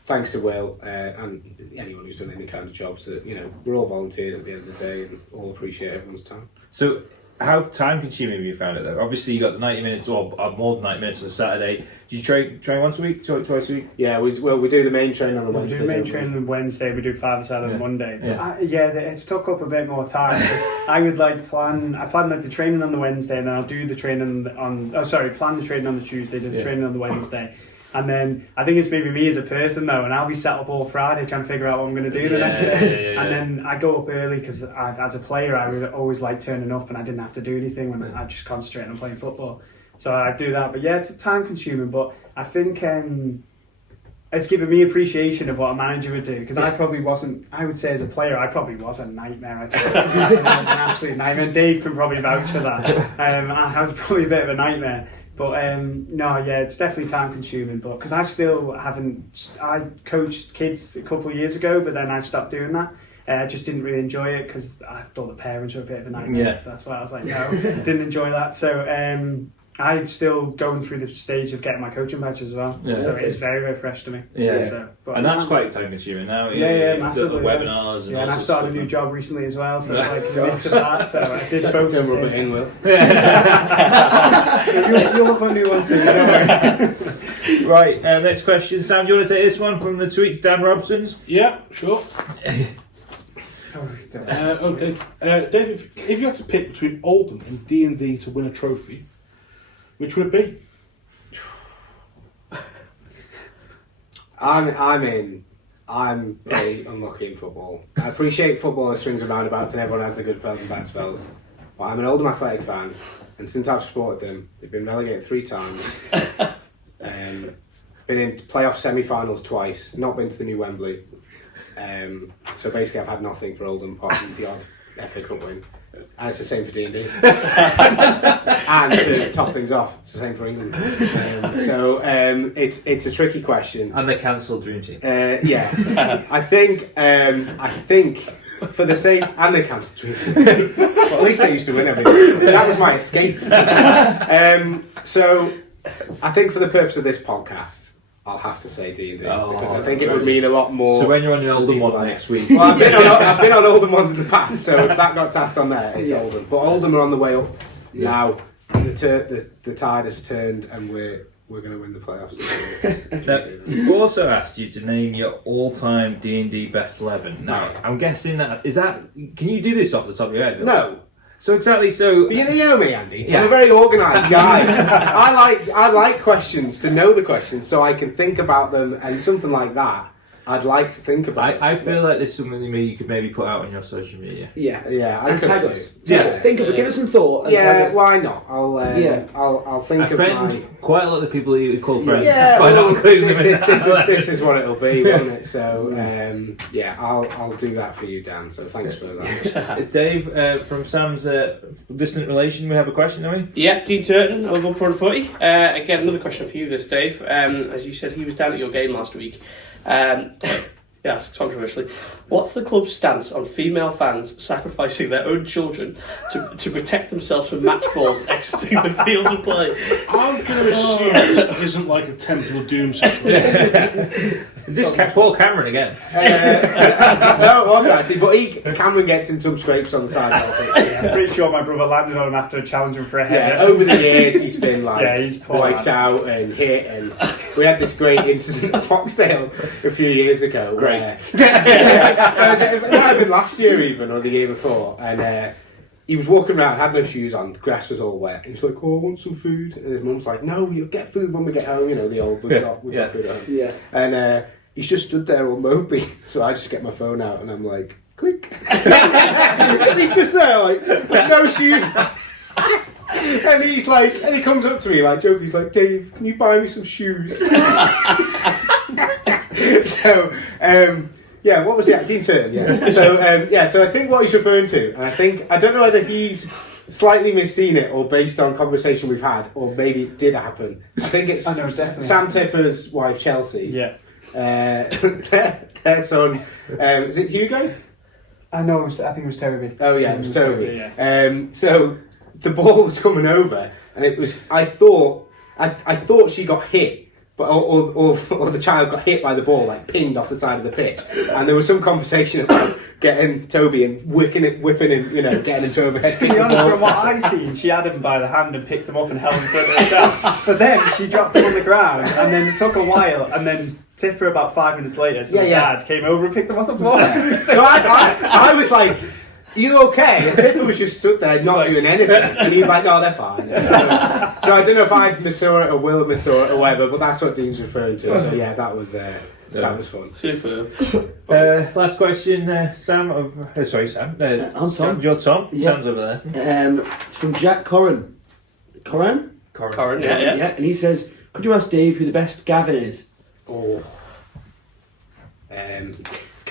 thanks to Will and anyone who's done any kind of jobs. That we're all volunteers at the end of the day, and all appreciate everyone's time. So, how time consuming have you found it though? Obviously, you got the 90 minutes or more than 90 minutes on a Saturday. Do you train once a week, twice a week? Yeah, we do the main training on a Wednesday. We do the main training on Wednesday. We do 5-7 on Monday. It's took up a bit more time. I would plan the training on the Wednesday, and then I'll do the training plan the training on the Tuesday, do the training on the Wednesday. And then I think it's maybe me as a person though, and I'll be sat up all Friday trying to figure out what I'm going to do the next day. And then I go up early because as a player I would always like turning up, and I didn't have to do anything when I just concentrate on playing football. So I do that. But yeah, it's time consuming, but I think it's given me appreciation of what a manager would do, because I probably wasn't, I would say as a player, I probably was a nightmare. I think I was an absolute nightmare. Dave can probably vouch for that. I was probably a bit of a nightmare. But it's definitely time consuming. But because I still I coached kids a couple of years ago, but then I stopped doing that. I just didn't really enjoy it because I thought the parents were a bit of a nightmare. So that's why I was like, no, didn't enjoy that. So I'm still going through the stage of getting my coaching badge as well. So it's very, very fresh to me. And that's quite time consuming now. Massively. The webinars and and I've started a new job recently as well, so it's like a mix of that. So I did both. Don't rub it in, Will. You'll have a new one soon. Right, next question. Sam, do you want to take this one from the tweets, Dan Robson's? Yeah, sure. Dave, if you had to pick between Oldham and D&D to win a trophy, which would it be? I'm very unlucky in football. I appreciate football as swings and roundabouts, and everyone has the good spells and bad spells. But I'm an Oldham Athletic fan, and since I've supported them, they've been relegated 3 times. Been in playoff semi-finals twice. Not been to the new Wembley. So basically, I've had nothing for Oldham apart from the odd FA Cup win. And it's the same for D&D. And to top things off, it's the same for England. It's a tricky question. And the cancelled Dream Team. I think for the sake, and the cancelled Dream Team. Well, at least they used to win everything. That was my escape. So I think for the purpose of this podcast, I'll have to say D&D Oh, because I think it would mean a lot more. So when you're on your to the Oldham people one there. next week, Well, I've been on Oldham ones in the past, so if that got tasked on there, it's Oldham. But Oldham are on the way up now. The tide has turned, and we're going to win the playoffs. Now, he's also asked you to name your all-time D&D best 11. Now, I'm guessing is that. Can you do this off the top of your head? No. So exactly. So But you know me, Andy. Yeah. I'm a very organised guy. I like questions, to know the questions, so I can think about them, and something like that. I'd like to think about. I feel like there's something that you could maybe put out on your social media. Yeah. I And could tag do. us. Tag us. Think of it. Give us some thought. And tag Yeah, us. why not? I'll think I of friend my. quite a lot of the people you call friends. Yeah, by not well, including them in that. this is what it'll be, won't it? So I'll do that for you, Dan. So thanks for that. Dave, from Sam's distant relation, we have a question, don't we? Yeah, Dean Turton over on Pro Footy. Again, another question for you, this Dave. As you said, he was down at your game last week. Yes, controversially. What's the club's stance on female fans sacrificing their own children to protect themselves from match balls exiting the field of play? I'm going to assume this isn't like a Temple of Doom situation. Is this Paul Cameron again? No, it wasn't actually, but Cameron gets in some scrapes on the side of the pitch. I'm pretty sure my brother landed on him after challenging for a header. Yeah, over the years he's been he's poor, wiped out and hit, and we had this great incident at Foxdale a few years ago. Great. It might have been last year even, or the year before, and he was walking around, had no shoes on, the grass was all wet, and he's like, "Oh, I want some food," and his mum's like, "No, you'll get food when we get home, the old, we've got food at home." Yeah. And he's just stood there all mopey, so I just get my phone out and I'm like, click. Because he's just there, like, with no shoes. And he's like, and he comes up to me, like, joking, he's like, "Dave, can you buy me some shoes?" So, what was that? Dean Turton, yeah. So I think what he's referring to, and I don't know whether he's slightly misseen it or based on conversation we've had, or maybe it did happen. I think it's Sam Tipper's wife, Chelsea. Yeah. Their son, is it Hugo? I think it was Toby. Oh yeah, it was Toby. Yeah. So the ball was coming over, and it was. I thought she got hit, but or the child got hit by the ball, like pinned off the side of the pitch. And there was some conversation about getting Toby and whipping him, getting him to overhead. To be honest, from what I seen, she had him by the hand and picked him up and held him for herself. But then she dropped him on the ground, and then it took a while, and then Tipper about 5 minutes later, so my dad came over and picked him off the floor. So I was like, "You okay?" And Tipper was just stood there not doing anything, and he's like, "No, they're fine." So I don't know if I missaw it or Will missaw it or whatever, but that's what Dean's referring to. So yeah, that was fun. Super. Last question, Sam. Sorry, Sam. I'm Tom. You're Tom. Yeah. Sam's over there. It's from Jack Corran. Corran? Corran, yeah. And he says, "Could you ask Dave who the best Gavin is?" Oh. Can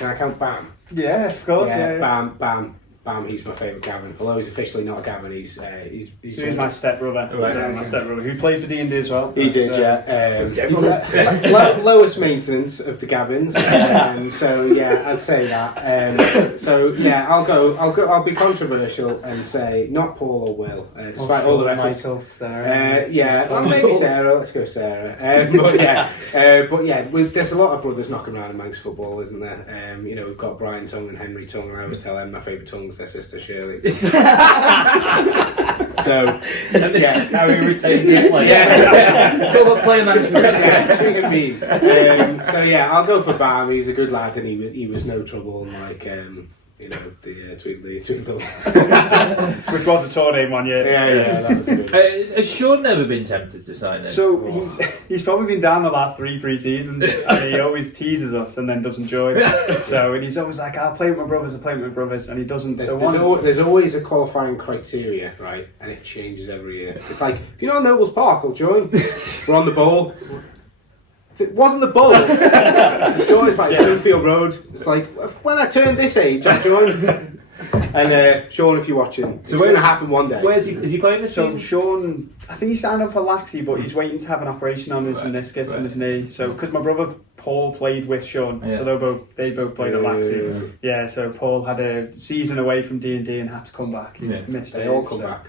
I count Bam? Yeah, of course. Yeah. Bam. He's my favourite Gavin. Although he's officially not a Gavin, he's my stepbrother. My stepbrother, who played for D&D as well. He did, lowest maintenance of the Gavins. So yeah, I'd say that. So yeah, I'll be controversial and say not Paul or Will, despite all the efforts. Michael, Sarah. Well, maybe Sarah. Let's go Sarah. But yeah, there's a lot of brothers knocking around in Manx football, isn't there? We've got Brian Tongue and Henry Tongue, and I always tell them my favourite tongue's their sister Shirley. So That's how we retain people. It's all about player management. Treating me. So yeah, I'll go for Bam. He's a good lad, and he was no trouble. And the Tweedledee. Which was a tour name one year. Yeah, that was good. Has Sean never been tempted to sign him? So he's probably been down the last 3 pre-seasons, and he always teases us and then doesn't join. And he's always like, "I'll play with my brothers, and he doesn't. There's always a qualifying criteria, right? And it changes every year. It's like, if you're not Nobles Park, I'll join. We're on the bowl. If it wasn't the bowl, join's like Springfield Road. It's like, when I turn this age, I'll join. And Sean, if you're watching, it's going to happen one day. Where's he? Is he playing this So season? Sean, I think he signed up for Laxey, but he's waiting to have an operation on his meniscus and his knee. So because my brother Paul played with Sean, so they both played at Laxey. Yeah, so Paul had a season away from D&D and had to come back. He missed They it, all come so. back.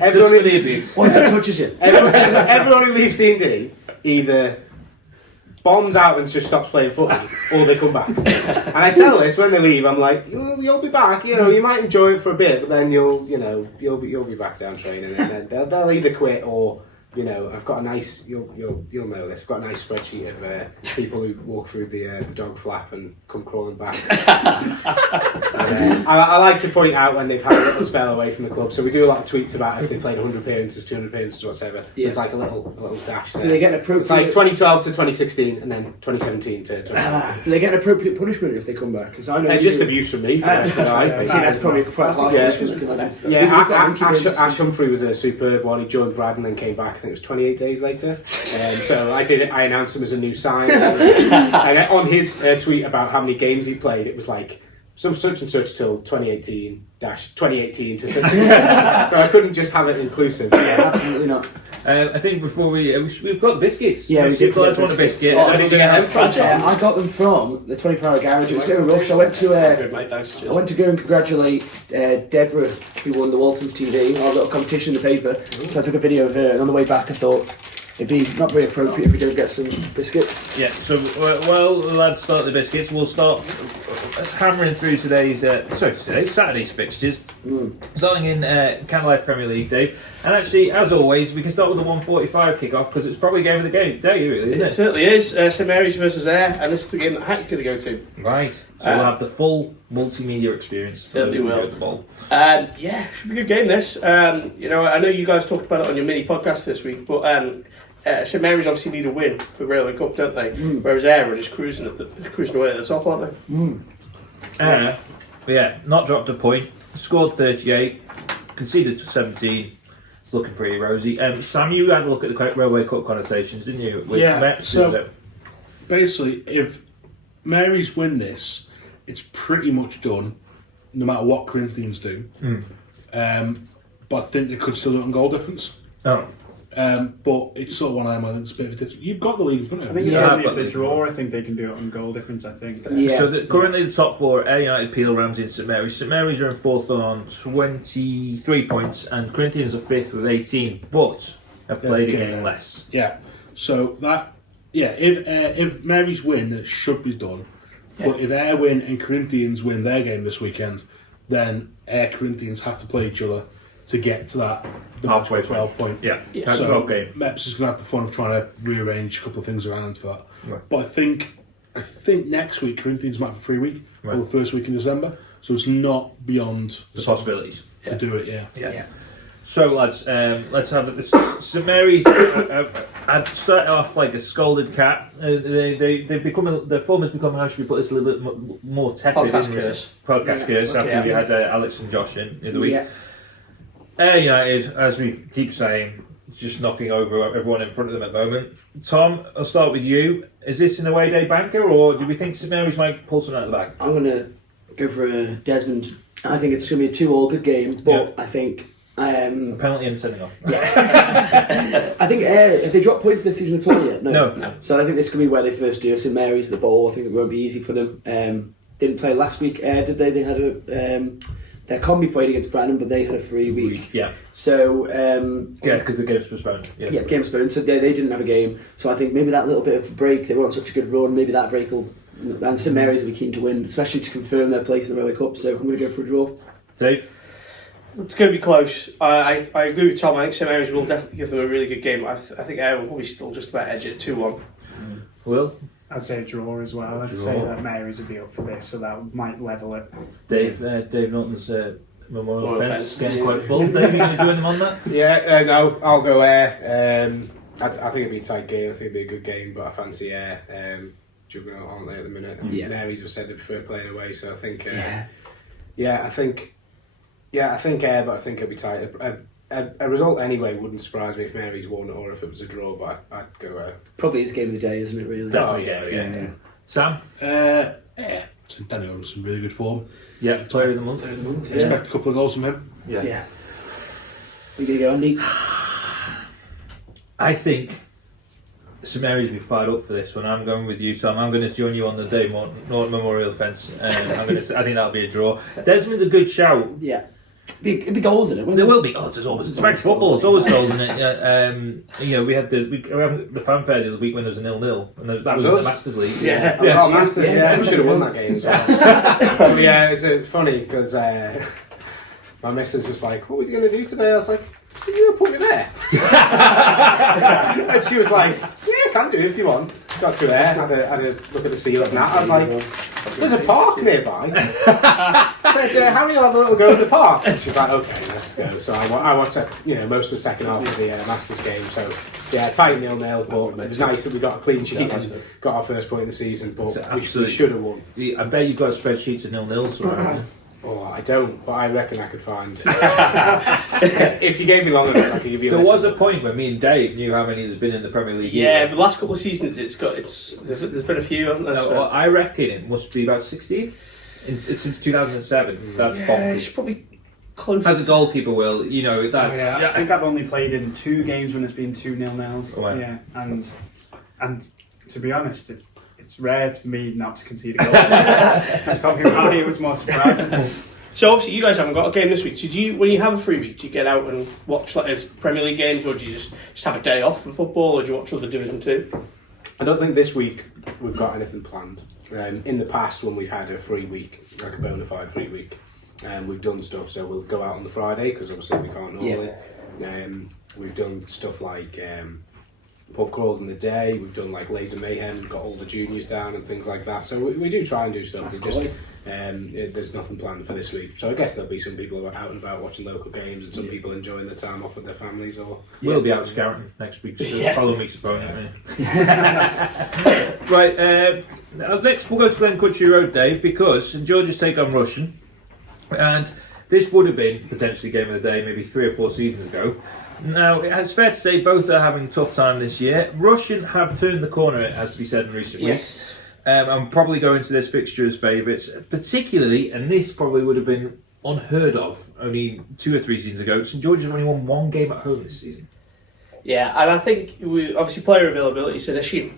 Everyone in the abuse. Once it touches you. Everyone who leaves D&D either bombs out and just stops playing footy, or they come back. And I tell this when they leave. I'm like, you'll be back. You know, you might enjoy it for a bit, but then you'll be back down training, and then they'll either quit or. You know, I've got a nice. You'll know this. I've got a nice spreadsheet of people who walk through the dog flap and come crawling back. And, I like to point out when they've had a little spell away from the club. So we do a lot of tweets about if they played 100 appearances, 200 appearances, whatever. So it's like a little dash. There. Do they get an appropriate? It's like 2012 to 2016, and then 2017 to 2018. Do they get an appropriate punishment if they come back? Because I know Just abuse from me. I think. That's probably quite hard. Ash Humphrey was a superb one. He joined Brad and then came back. I think it was 28 days later. So I announced him as a new sign. And on his tweet about how many games he played, it was like some such and such till 2018-2018 to such and such. So I couldn't just have it inclusive. Yeah, absolutely not. I think before we've got the biscuits. Yeah, we did. Let's want a biscuit. Oh, did you get them from? I got them from the 24-hour garage. It was a bit of a rush. I went to Good, mate, thanks. Cheers. I went to go and congratulate Deborah, who won the Waltons TV, our little competition in the paper. So I took a video of her, and on the way back I thought it'd be not very appropriate if we don't get some biscuits. Yeah, so well, lads, start the biscuits. We'll start hammering through Saturday's fixtures. Starting in Candlelight Premier League, Dave. And actually, as always, we can start with the 1:45 kick-off because it's probably game of the day, really, isn't it? It certainly is. St Mary's versus Ayr, and this is the game that Hatty's going to go to. Right. So we'll have the full multimedia experience. Certainly will. The ball. Yeah, should be a good game, this. You know, I know you guys talked about it on your mini podcast this week, but St Mary's obviously need a win for Railway Cup, don't they? Whereas Ayr are just cruising away at the top, aren't they? Yeah, not dropped a point. Scored 38, conceded 17. It's looking pretty rosy. Sam, you had a look at the Railway Cup connotations, didn't you? With Mets, so basically, if Mary's win this, it's pretty much done, no matter what Corinthians do. But I think they could still do it on goal difference. Oh. But it's sort of one of them. I think it's a bit of a difference. You've got the league in front of I you. think if they draw, I think they can do it on goal difference. I think. Yeah. So currently the top four: Ayr United, Peel, Ramsey, and St Mary's. St Mary's are in fourth on 23 points, and Corinthians are fifth with 18, but have played a game less. Yeah. So that, if Mary's win, then it should be done. Yeah. But if Ayr win and Corinthians win their game this weekend, then Ayr Corinthians have to play each other to get to that halfway 12 point. Yeah. So 12 game. Meps is going to have the fun of trying to rearrange a couple of things around for that. Right. But I think next week Corinthians might have a free week, or the first week in December. So it's not beyond the possibilities to do it. Yeah. So lads, let's have it. St Mary's had started off like a scolded cat. They've become their form has become, how should we put this, a little bit more tepid. Podcast curse after we had Alex and Josh in the week. Yeah. Ayr United, as we keep saying, just knocking over everyone in front of them at the moment. Tom, I'll start with you. Is this an away day banker, or do we think St Mary's might pull something out of the bag? I'm going to go for Desmond. I think it's going to be a 2-2 good game, but I think a penalty and sending off. Yeah. I think have they dropped points this season at all yet? No. So I think this could be where they first do. St Mary's the ball. I think it won't be easy for them. Didn't play last week, did they? They had their Combi played against Brandon, but they had a free week. Yeah. So because the game's postponed. Yeah, game's postponed. So they didn't have a game. So I think maybe that little bit of a break, they were on such a good run. Maybe that break will. And St Mary's will be keen to win, especially to confirm their place in the Railway Cup. So I'm going to go for a draw. Dave. It's going to be close. I agree with Tom. I think St Mary's will definitely give them a really good game. I think Ayr will probably still just about edge it 2-1. Will? I'd say a draw as well. I'd say that Mary's would be up for this, so that might level it. Dave Norton's memorial fence getting quite full. Dave, are you going to join them on that? Yeah, no, I'll go Ayr. I think it'd be a tight game. I think it'd be a good game, but I fancy Ayr. Juggernaut, aren't they, at the minute? And Mary's have said they prefer playing away, so I think. I think Ayr, but I think it'll be tight. A result anyway wouldn't surprise me if Mary's won or if it was a draw, but I'd go Ayr. Probably is game of the day, isn't it? Really. Definitely game of the day. Sam. St Daniel was some really good form. Yeah, player of the month. Expect a couple of goals from him. Yeah. We're going to go, Andy. I think St Mary's will be fired up for this one. I'm going with you, Tom. I'm going to join you on the Dave Norton Memorial fence. I think that'll be a draw. Desmond's a good shout. Yeah. It'd be goals in it, wouldn't There there? will be. Oh, there's always it's back to football. There's always goals in it. Yeah, we had the fanfare the other week when there was a 0-0, and that was in the Masters League. Yeah. Oh, Masters, yeah. We should have won that game as well. Yeah, it was funny because my missus was like, "What are we going to do today?" I was like, "You put me there." And she was like, "Yeah, I can do it if you want." Got to there, had a look at the ceiling and that. I was like, "There's a park nearby." Said, "Harry will have a little go at the park." And she was like, "Okay, let's go." So I watched most of the second half of the Masters game. So yeah, tight 0-0, but it was nice that we got a clean sheet and got our first point of the season. But we should have won. I bet you've got spreadsheets of 0-0s around. Oh, I don't, but I reckon I could find. If you gave me long enough, I could give you. There was a point where me and Dave knew how many there's been in the Premier League. Yeah, but the last couple of seasons, there's been a few, hasn't there? No, well, I reckon it must be about 16 since 2007. That's it's bonkers. probably close. As a goalkeeper, Will, you know that's. I think I've only played in 2 games when it's been 2 0-0s. Oh, wow. Yeah, and to be honest, it's rare for me not to concede a goal. That's probably why it was more surprising. So obviously, you guys haven't got a game this week. So when you have a free week, do you get out and watch Premier League games, or do you just have a day off from football, or do you watch other Division 2? I don't think this week we've got anything planned. In the past, when we've had a free week, like a bona fide free week, we've done stuff. So we'll go out on the Friday because obviously we can't normally. Yeah. We've done stuff like pub crawls in the day. We've done like Laser Mayhem, got all the juniors down and things like that. So we do try and do stuff. There's nothing planned for this week. So I guess there'll be some people who are out and about watching local games, and some people enjoying their time off with their families. We'll be out scouting next week. Following week's opponent. Right. Next, we'll go to Glen Country Road, Dave, because St George's take on Russian, and this would have been potentially game of the day maybe 3 or 4 seasons ago. Now, it's fair to say both are having a tough time this year. Russian have turned the corner, it has to be said, in recent weeks. I'm probably going to this fixture as favourites, particularly, and this probably would have been unheard of only 2 or 3 seasons ago. St George's have only won 1 game at home this season. Yeah, and I think obviously player availability is an issue,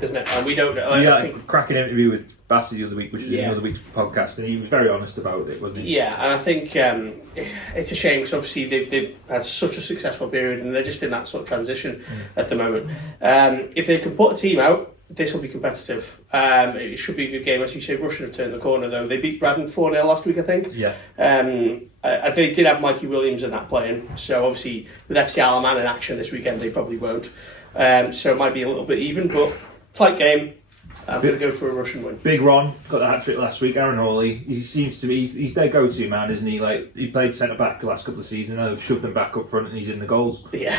isn't it? And we don't know. We had a cracking interview with Bassey the other week, which was another week's podcast, and he was very honest about it, wasn't he? Yeah, and I think it's a shame because obviously they've had such a successful period and they're just in that sort of transition at the moment. If they can put a team out, this will be competitive. It should be a good game. As you say, Russian have turned the corner though. They beat Braddon 4-0 last week, I think. Yeah. They did have Mikey Williams in that playing, so obviously with FC Alaman in action this weekend, they probably won't. So it might be a little bit even, but tight game. I'm going to go for a Russian win. Big Ron got the hat trick last week. Aaron Hawley, he seems to be he's their go-to man, isn't he? Like he played centre back the last couple of seasons, and they've shoved him back up front, and he's in the goals. Yeah,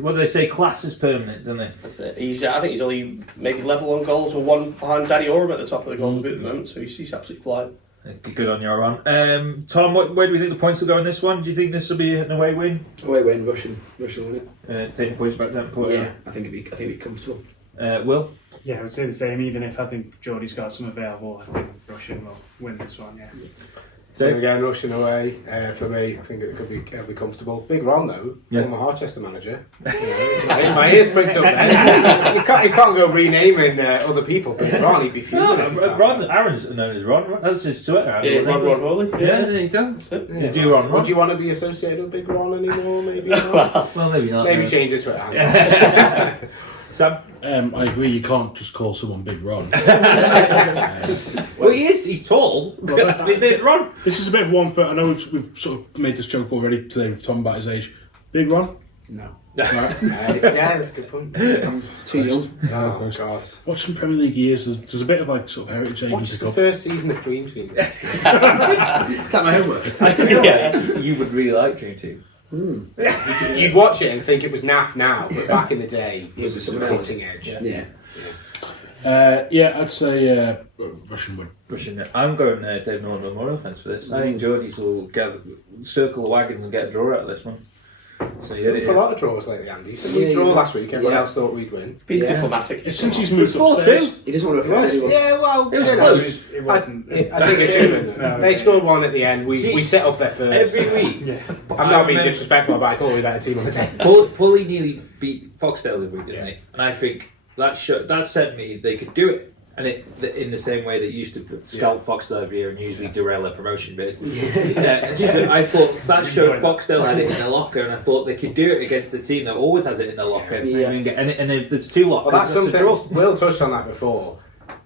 what do they say? Class is permanent, don't they? That's it. I think he's only maybe level on goals or 1 behind Danny Oram at the top of the goal boot at the moment. So he's absolutely flying. Good on you, Ron. Tom, where do we think the points will go in this one? Do you think this will be an away win? Away win, Russian win it. Taking points back down. Yeah, I think it'd be comfortable. Will? Yeah, I would say the same. Even if I think Geordie's got some available, I think Russian will win this one. Yeah. So again, Russian away for me. I think it'll be comfortable. Big Ron though, former Harchester manager. My ears pricked up there. you can't go renaming other people. Big Ron, he'd be fuming. Ron, Aaron's known as Ron. That's his Twitter. Yeah, Ron Hawley. Yeah, there you go. Yeah. Do Ron. Would you want to be associated with Big Ron anymore? Maybe. Well, maybe not. Maybe change it to it. Sam? I agree, you can't just call someone Big Ron. Well, he's tall, but his name's Ron. This is a bit of one foot. I know we've sort of made this joke already today with Tom about his age. Big Ron? No. Right. Yeah, that's a good point. I'm too young. Oh, God. Watch some Premier League years. There's a bit of like sort of heritage there you can Watch pick the up. first season of Dream Team. Is that my homework? Yeah, you would really like Dream Team. You'd watch it and think it was naff now, but back in the day, it was a cutting edge. Yeah, I'd say Russian win. Russian. I'm going Dave Norton Memorial Fence for this. I think Geordies will circle the wagons and get a draw out of this one. So For a lot of draws lately, Andy. So we draw last week, everyone else thought we'd win. Being diplomatic. Since he's moved 4-2. upstairs. He doesn't want to offend anyone. Yeah, well, it was close. It wasn't. I think it should have been. They scored one at the end. We set up their first. Every week. I'm not being disrespectful, but I thought we were a better team on the day. Pulley nearly beat Foxdale every week, didn't they? And I think that sent me they could do it. And in the same way that you used to scout Foxdale every year and usually derail a promotion bid. So I thought that showed Foxdale had it in their locker, and I thought they could do it against the team that always has it in their locker. Yeah. And if there's two lockers, Well, that's something. Will touched on that before.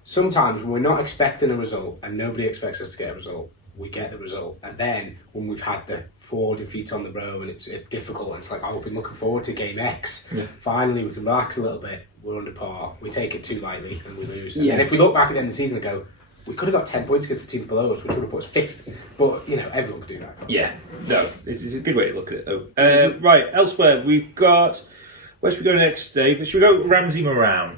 Sometimes when we're not expecting a result and nobody expects us to get a result, we get the result. And then when we've had the 4 defeats on the row and it's difficult, and it's like, we've been looking forward to game X. Yeah. Finally, we can relax a little bit. We're under par. We take it too lightly and we lose. And if we look back at the end of the season and go, we could have got 10 points against the team below us, which would have put us 5th. But, everyone could do that. Yeah. No, it's a good way to look at it, though. Right, elsewhere, we've got... Where should we go next, Dave? Should we go Ramsey Moran?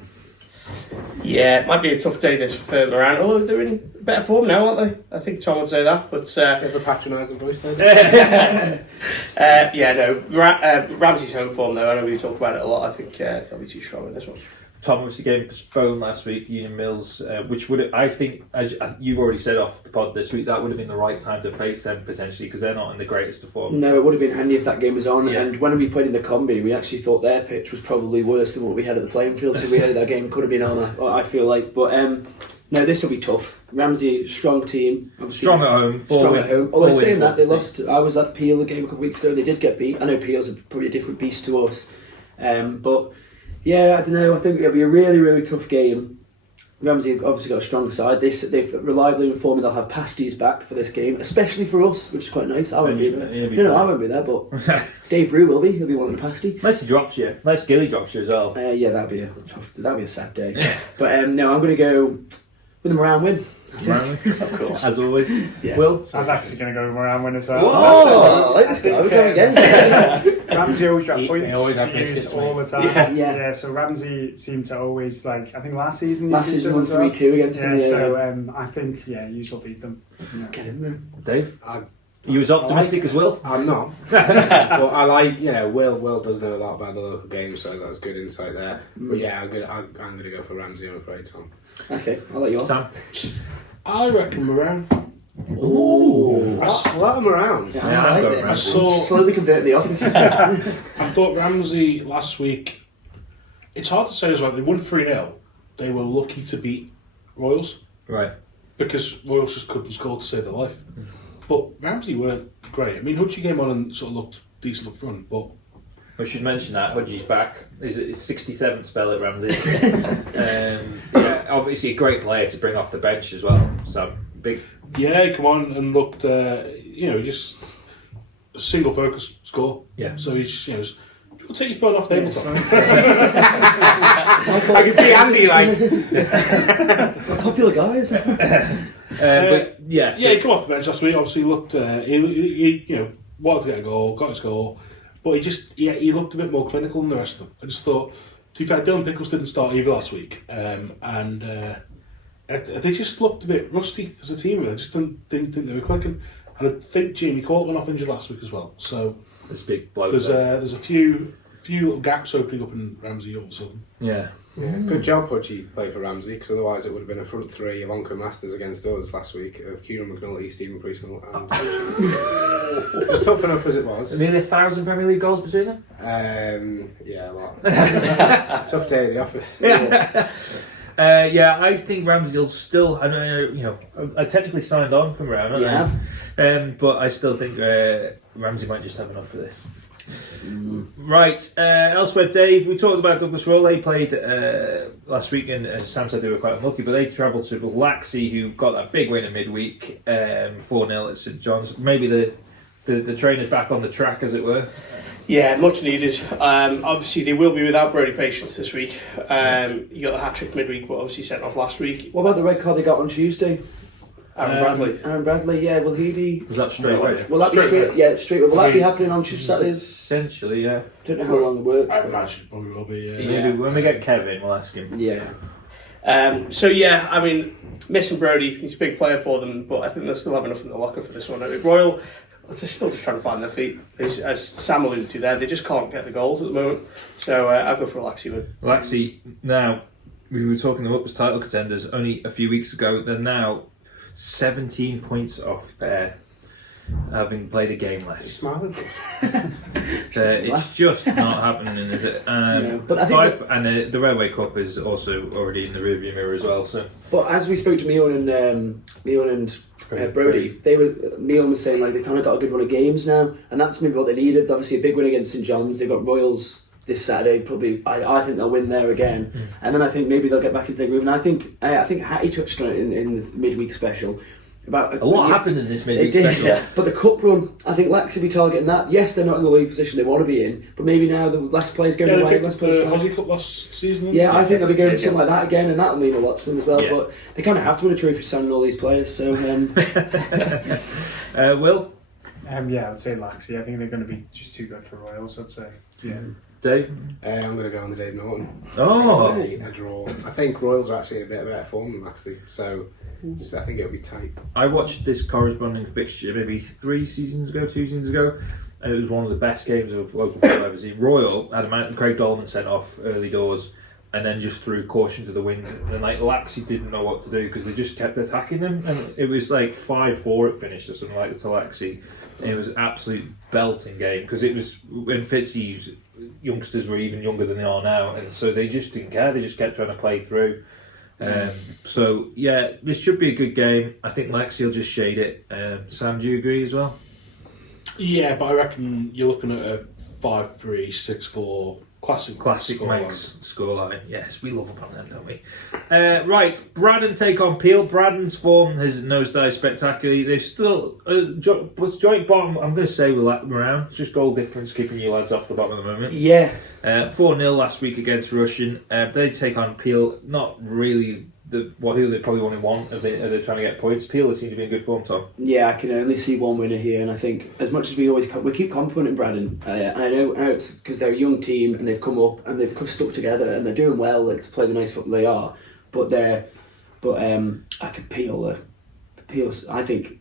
Yeah, it might be a tough day this for Moran. Oh, they're in better form now, aren't they? I think Tom would say that. But have a patronising voice there. Ramsey's home form though. I know we talk about it a lot. I think they'll be too strong in this one. Tom, obviously game postponed last week, Union Mills, which would, I think, as you've already said off the pod this week, that would have been the right time to face them potentially because they're not in the greatest of form. No, it would have been handy if that game was on. Yeah. And when we played in the Combi, we actually thought their pitch was probably worse than what we had at the playing field. So we had that game could have been on. I feel like, but no, this will be tough. Ramsey, strong team, obviously strong at home. Strong at home. Although saying that, they lost. I was at Peel the game a couple of weeks ago. They did get beat. I know Peel's probably a different beast to us, but. Yeah, I don't know. I think it'll be a really, really tough game. Ramsey have obviously got a strong side. They've reliably informed me they'll have pasties back for this game, especially for us, which is quite nice. I won't be there. I won't be there, but Dave Brew will be. He'll be wanting a pasty. Unless he drops you. Unless Gilly drops you as well. Yeah, that'd be a sad day. But no, I'm going to go with the Moran win. Of course. As always. Yeah. Will? I was actually going to go with Moran win as well. Whoa! I like this guy. We're going against Ramsey always dropped points. They always have to use biscuits, all the time. Yeah. So Ramsey seemed to always, I think last season won 3-2 against them. So I think, you shall beat them. Get in there. Dave? You was optimistic as well? I'm not. But I like, Will does know a lot about the local game, so that's good insight there. But yeah, I'm gonna go for Ramsey, I'm afraid, Tom. Okay, I'll let you on. Sam? I reckon Moran. Ooh. A lot of Morans. Yeah, I'm going Ramsey. Slowly convert the office. I thought Ramsey last week, it's hard to say as well, they won 3-0. They were lucky to beat Royals. Right. Because Royals just couldn't score to save their life. But Ramsey weren't great. I mean, Hutchie came on and sort of looked decent up front, but... We should mention that Hudgie's back. It's 67th spell at Ramsey. Obviously a great player to bring off the bench as well. So big. Yeah, he come on and looked. Just a single focus score. Yeah. So he's just take your phone off the tabletop. I can see Andy popular guys. But yeah. Yeah, he come off the bench last week. Obviously looked. He wanted to get a goal, got his goal. But he looked a bit more clinical than the rest of them. I just thought, to be fair, Dylan Pickles didn't start either last week, and they just looked a bit rusty as a team. I just didn't think they were clicking, and I think Jamie Court went off injured last week as well. So this big bloke. There's a few little gaps opening up in Ramsey all of a sudden. Yeah. Good job, Hutchie, play for Ramsey, because otherwise it would have been a front three of Onco Masters against us last week of Kieran McNulty, Stephen Priestnell, and It was tough enough as it was. Nearly 1,000 Premier League goals between them? Yeah, a lot. Tough day at the office. Yeah. I think Ramsey will still. I know, I technically signed on from Round. Yeah. But I still think Ramsey might just have enough for this. Right, elsewhere, Dave, we talked about Douglas Roll. They played last week, and as Sam said, they were quite unlucky, but they travelled to Laxey, who got that big win in midweek, 4-0 at St John's. Maybe the trainer's back on the track, as it were. Yeah, much needed. Obviously, they will be without Brody Patience this week. You got the hat-trick midweek, but obviously sent off last week. What about the red card they got on Tuesday? Aaron Bradley, yeah, will he be... Was that straight away? Will that be straight? Yeah, straight away. Will that be happening on Tuesday? Essentially, yeah. Don't know how long it works. I imagine it probably will be. Yeah. When we get Kevin, we'll ask him. Yeah. Missing Brody, he's a big player for them, but I think they'll still have enough in the locker for this one. Royal, they're still just trying to find their feet. As Sam alluded to there, they just can't get the goals at the moment. So I'll go for a Laxey win. Laxey, now, we were talking them up as title contenders only a few weeks ago. They're now 17 points off pair. having played a game He's less. smiling. It's just not happening, is it? But I think and the Railway Cup is also already in the rearview mirror as well. So, but as we spoke to Meon and Brody, Meon was saying like they kind of got a good run of games now, and that's maybe what they needed. Obviously, a big win against St John's. They've got Royals this Saturday. Probably, I think they'll win there again, and then I think maybe they'll get back into the groove. And I think Hatty touched on it in the midweek special. About a lot happened in this midweek special. Yeah. But the cup run, I think Lax will be targeting that. Yes, they're not in the league position they want to be in, but maybe now the last players going away, last players the Aussie Cup last season. Yeah, I think they'll be going to something like that again, and that'll mean a lot to them as well. Yeah. But they kind of have to win a trophy signing all these players. So, Will? Yeah, I would say Laxey. I think they're going to be just too good for Royals, I'd say. Yeah. Dave? I'm going to go on the Dave Norton. Oh! A draw. I think Royals are actually in a bit of better form than Laxey, so I think it'll be tight. I watched this corresponding fixture maybe 2 seasons ago, and it was one of the best games of local football I've ever seen. Royal had a man, Craig Dolman sent off early doors, and then just threw caution to the wind. And like Laxey didn't know what to do because they just kept attacking them, and it was like 5-4 it finished or something like that to Laxey. And it was an absolute belting game because it was when Fitzy's youngsters were even younger than they are now, and so they just didn't care. They just kept trying to play through. So yeah, this should be a good game. I think Laxey will just shade it. Sam, do you agree as well? Yeah, but I reckon you're looking at a 5-3, 6-4 classic scoreline. Manx scoreline. Yes, we love about them, don't we? Right, Braddon take on Peel. Braddon's form has nosedived spectacularly. They're still was joint bottom. I'm going to say we'll let them around. It's just goal difference keeping you lads off the bottom at the moment. yeah. 4-0 last week against Russian. They take on Peel. Not really who they probably only want. Are they trying to get points? Peel seem to be in good form, Tom. Yeah, I can only see one winner here, and I think as much as we keep complimenting Braddon, I know it's because they're a young team and they've come up and they've stuck together and they're doing well. Like, to play the nice football they are, but I could Peel. I think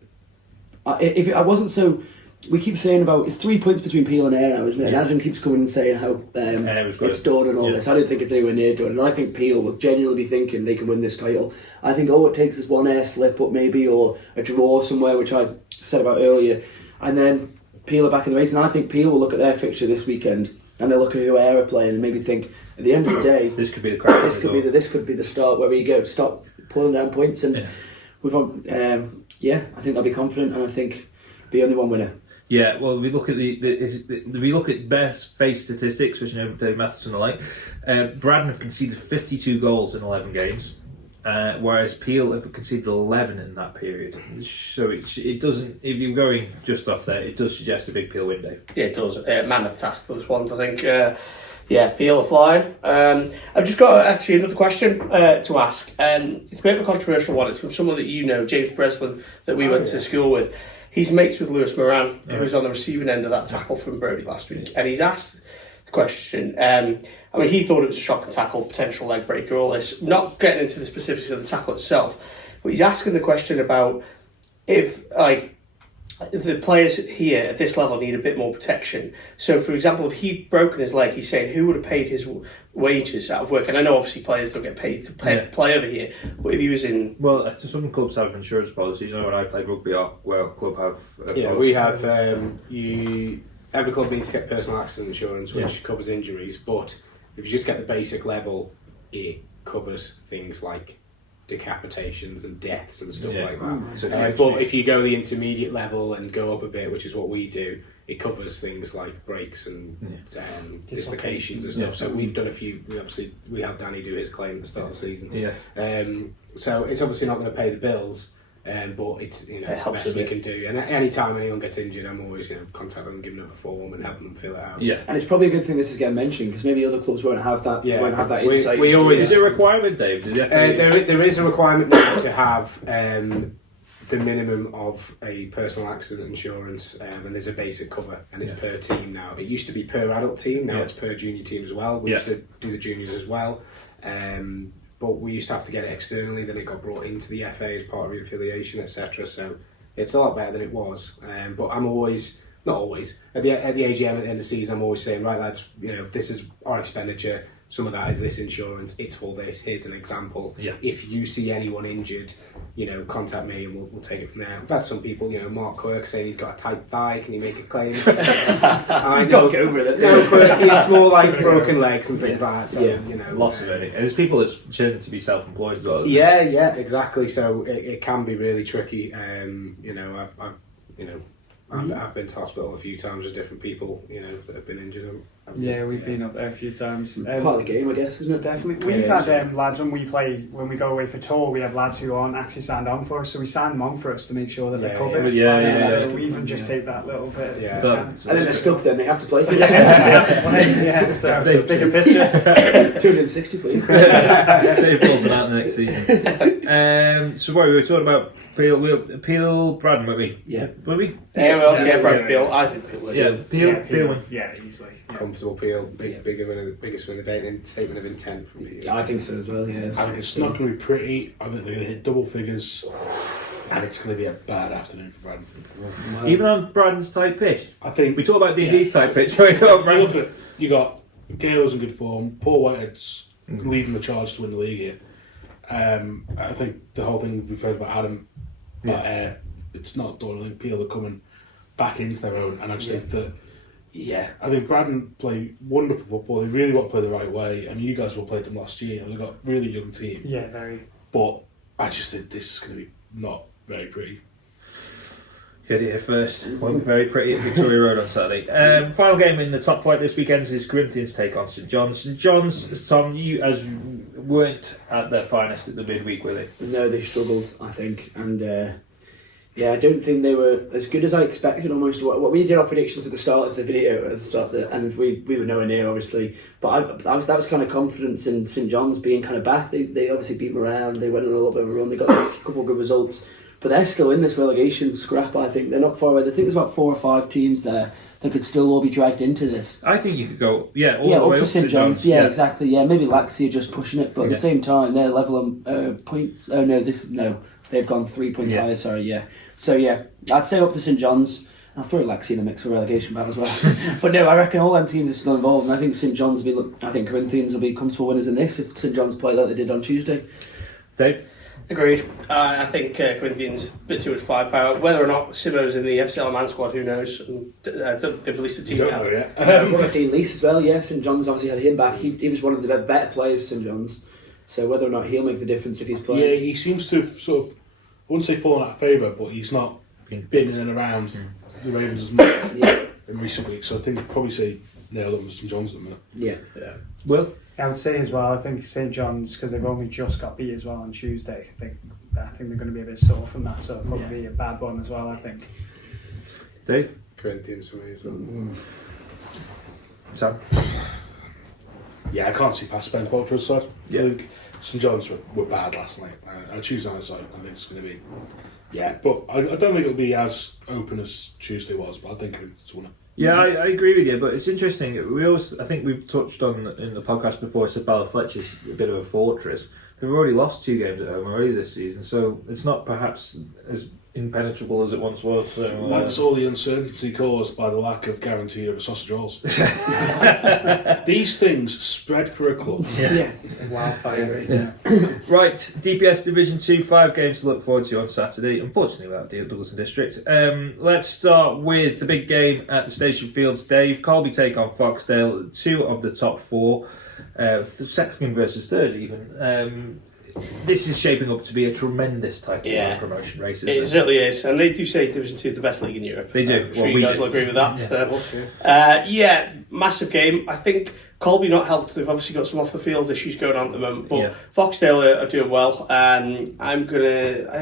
if I wasn't so. We keep saying about it's 3 points between Peel and Ayr now, isn't it? Yeah. And Adam keeps coming and saying how it's done and all this. I don't think it's anywhere near done, and I think Peel will genuinely be thinking they can win this title. I think all it takes is one Ayr slip up maybe, or a draw somewhere, which I said about earlier, and then Peel are back in the race. And I think Peel will look at their fixture this weekend and they'll look at who Ayr are playing and maybe think at the end of the day this could be the crack. This could be the start where we go stop pulling down points, and we've I think they'll be confident, and I think be only one winner. Yeah, well, we look at we look at best face statistics, which Dave Mathieson are like. Braddon have conceded 52 goals in 11 games, whereas Peel have conceded 11 in that period. So it doesn't. If you're going just off there, it does suggest a big Peel win, Dave. Yeah, it does. Mammoth task for this one, I think. Peel are flying. I've just got actually another question to ask, and it's a bit of a controversial one. It's from someone that you know, James Breslin, that we went to school with. He's mates with Lewis Moran, who was on the receiving end of that tackle from Brody last week, and he's asked the question. He thought it was a shocking tackle, potential leg breaker, all this. Not getting into the specifics of the tackle itself, but he's asking the question about if, the players here at this level need a bit more protection. So, for example, if he'd broken his leg, he's saying who would have paid his wages out of work? And I know obviously players don't get paid to play over here, but if he was in... Well, some clubs have insurance policies. When I played rugby, our club have... We have... every club needs to get personal accident insurance, which covers injuries, but if you just get the basic level, it covers things like decapitations and deaths and stuff like that. But if you go the intermediate level and go up a bit, which is what we do, it covers things like breaks and dislocations and stuff. So we've done a few. We had Danny do his claim at the start of the season. So it's obviously not going to pay the bills, but it's it's the best we can do. And any time anyone gets injured, I'm always contact them, give them a form, and help them fill it out. Yeah, and it's probably a good thing this is getting mentioned because maybe other clubs won't have that. Won't have that insight. Is there a requirement, Dave? There is a requirement now to have the minimum of a personal accident insurance, and there's a basic cover, and it's per team now. It used to be per adult team, now it's per junior team as well. We used to do the juniors as well, but we used to have to get it externally. Then it got brought into the FA as part of re-affiliation, etc. So it's a lot better than it was. But I'm always, not always, at the AGM at the end of the season, I'm always saying, right lads, this is our expenditure. some of that is this insurance, it's for this, here's an example. Yeah. If you see anyone injured, contact me and we'll take it from there. We've had some people, Mark Quirk saying he's got a tight thigh, can he make a claim? I know. Go with it. No, Quirk, it's more like broken legs and things like that. So, Lots of it. There's people that's chosen to be self-employed as well. Yeah, exactly. So it can be really tricky. I've been to hospital a few times with different people, that have been injured. Yeah, we've been up there a few times. Part of the game, I guess, isn't it? Definitely. We've had lads when we go away for tour, we have lads who aren't actually signed on for us, so we sign them on for us to make sure that they're covered. So we even just take that little bit of chance. And then they're stuck then, they have to play for you. So bigger picture. 260 please. Dave pulls it out the next season. So what we were talking about, Peel Braddon, weren't we? Yeah. Were we? Yeah, well, Brad Peel. I think Peel. Peel win. Yeah, easily. Comfortable Peel, biggest win of the day, and statement of intent from Peel. I think so as well, yeah. I think it's not going to be pretty. I think they're going to hit double figures. And it's going to be a bad afternoon for Braddon. Even on Braddon's tight pitch. I think we talk about DD's tight pitch. You got Gale's in good form. Paul Whitehead's leading the charge to win the league here. I think the whole thing we've heard about Adam, but it's not done. I think Peel are coming back into their own, and I just think that. Yeah, I think Braddon play wonderful football. They really want to play the right way. I mean, you guys all played them last year, and they've got a really young team. Yeah, very. But I just think this is going to be not very pretty. You heard it here first. Won't be very pretty at Victoria Road on Saturday. Final game in the top flight this weekend is Corinthians take on St John's. St John's, Tom, you weren't at their finest at the midweek, were they? No, they struggled, I think, and. I don't think they were as good as I expected. Almost what we did our predictions at the start of the video, and we were nowhere near, obviously. But that was kind of confidence in St John's being kind of back. They obviously beat them around. They went on a little bit of a run. They got a couple of good results, but they're still in this relegation scrap. I think they're not far away. I think there's about 4 or 5 teams there that could still all be dragged into this. I think you could go, all the way up to St John's. Yeah, exactly. Yeah, maybe Laxey are just pushing it, but at the same time, they're level on points. Oh no, they've gone 3 points higher. Sorry, yeah. So yeah, I'd say up to St John's. I'll throw Laxey in the mix for relegation battle as well. But no, I reckon all them teams are still involved, and I think St John's I think Corinthians will be comfortable winners in this if St John's play like they did on Tuesday. Dave? Agreed. I think Corinthians a bit too much firepower. Whether or not Simo's in the FCL man squad, who knows? They've released the team out. What about Dean Leese as well? Yeah, St John's obviously had him back. He was one of the better players at St John's. So whether or not he'll make the difference if he's playing. Yeah, he seems to have sort of, I wouldn't say fallen out of favour, but he's not been in and around the Ravens as much in recent weeks. So I think I'd probably say nailed on St John's at the minute. Yeah. Will? I would say as well, I think St John's, because they've only just got beat as well on Tuesday, I think they're going to be a bit sore from that, so it'll probably be a bad one as well, I think. Dave? Corinthians for me as well. Sam? Yeah, I can't see past Ben Poulter's side. Yeah. I think St John's were bad last night. I choose on his side. I think it's going to be. Yeah, but I don't think it'll be as open as Tuesday was, but I think it's one. Yeah, I agree with you, but it's interesting. I think we've touched on in the podcast before, said Ballafletcher's a bit of a fortress. They've already lost 2 games at home already this season, so it's not perhaps as impenetrable as it once was. So, That's all the uncertainty caused by the lack of guarantee of sausage rolls. These things spread for a club. Yes. Wildfire. Right, DPS Division 2, 5 games to look forward to on Saturday. Unfortunately, without Douglaston District. Let's start with the big game at the Station Fields. Dave, Colby take on Foxdale, 2 of the top 4. The second versus third, even. This is shaping up to be a tremendous title promotion race, isn't it? It certainly is, and they do say Division 2 is the best league in Europe. They do. I'm sure you guys will agree with that. Massive game. I think Colby not helped. They've obviously got some off the field issues going on at the moment, but Foxdale are doing well. I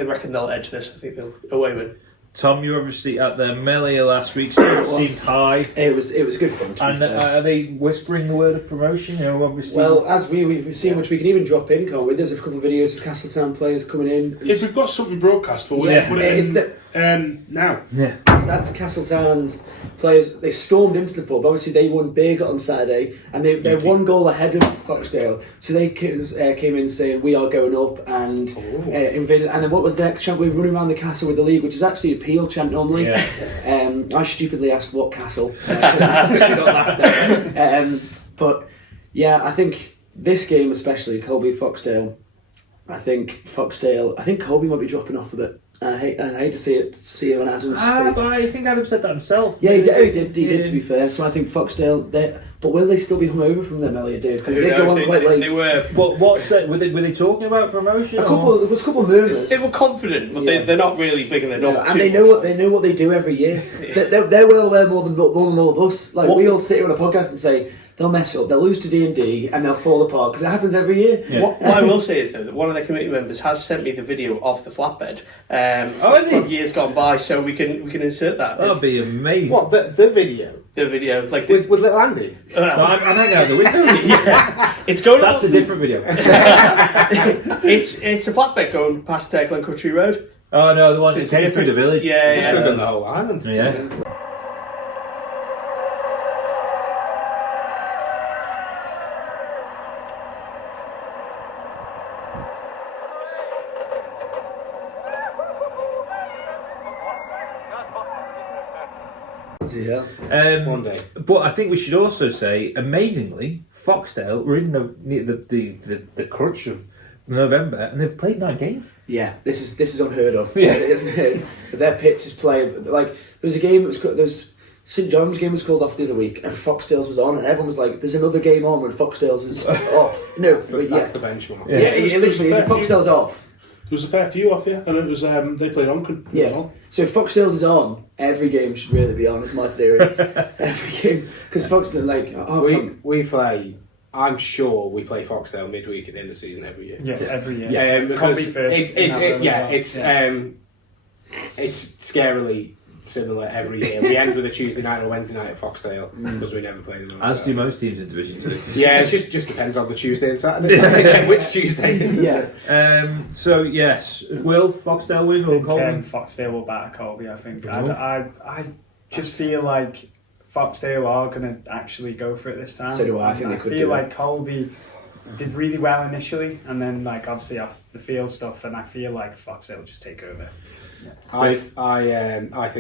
reckon they'll edge this. I think they'll away win. Tom, you were obviously at the melee last week, so it seemed high. It was good fun. And are they whispering the word of promotion? Obviously. Well, as we've seen, which we can even drop in, can't we? There's a couple of videos of Castletown players coming in. If we've got something broadcast, but we'll put it in now. Yeah. That's Castletown's players. They stormed into the pub. Obviously, they won big on Saturday, and they're 1 goal ahead of Foxdale. So they came in saying, "We are going up," and invaded. And then what was the next chant? We were running around the castle with the league, which is actually a peel chant normally. I stupidly asked what castle. So I got laughed at. But Yeah, I think this game especially, Colby Foxdale. I think Colby might be dropping off a bit. I hate to see it on Adam's face. But I think Adam said that himself. Yeah, he did to be fair. So I think Foxdale. But will they still be hungover from them, Elliot? Because they did go on quite late. They were. But what's that? Were they talking about promotion? There was a couple of murmurs. They were confident, but they're not really big and they're not. And they know what they do every year. They're well aware more than all of us. Like we all sit here on a podcast and say they'll mess up, they'll lose to D&D, and they'll fall apart because it happens every year. Yeah. What I will say is though that one of the committee members has sent me the video of the flatbed from years gone by, so we can insert that. That'd be amazing. What the video? The video, like with little Andy. I'm hanging out the window. Yeah, it's going. That's a different video. It's a flatbed going past Glencountry Road. Oh no, the one that came through the village. Yeah, Should have done the whole island. Yeah. One day. But I think we should also say, amazingly, Foxdale were in the crutch of November, and they've played 9 games. Yeah, this is unheard of. Yeah. Isn't it? Their pitch is playing like there was a game. There's St John's game was called off the other week, and Foxdale's was on, and everyone was like, "There's another game on when Foxdale's is off." No, That's the benchmark. Yeah, it literally is. Foxdale's off. There was a fair few off here, and it was they played on. Yeah. So if Foxdale's is on, every game should really be on. Is my theory. Every game, because Foxdale we play. I'm sure we play Foxdale midweek at the end of the season every year. Yeah, every year. Yeah, because Combi first. It's scarily similar every year. We end with a Tuesday night or Wednesday night at Foxdale because we never play them. As do most teams in Division 2. Yeah, it just depends on the Tuesday and Saturday. Which Tuesday? Yeah. So yes, will Foxdale win or Colby? Foxdale will batter Colby, I think. I just feel like Foxdale are going to actually go for it this time. So do I. I think they could. I feel like Colby did really well initially, and then like obviously off the field stuff, and I feel like Foxdale will just take over. I think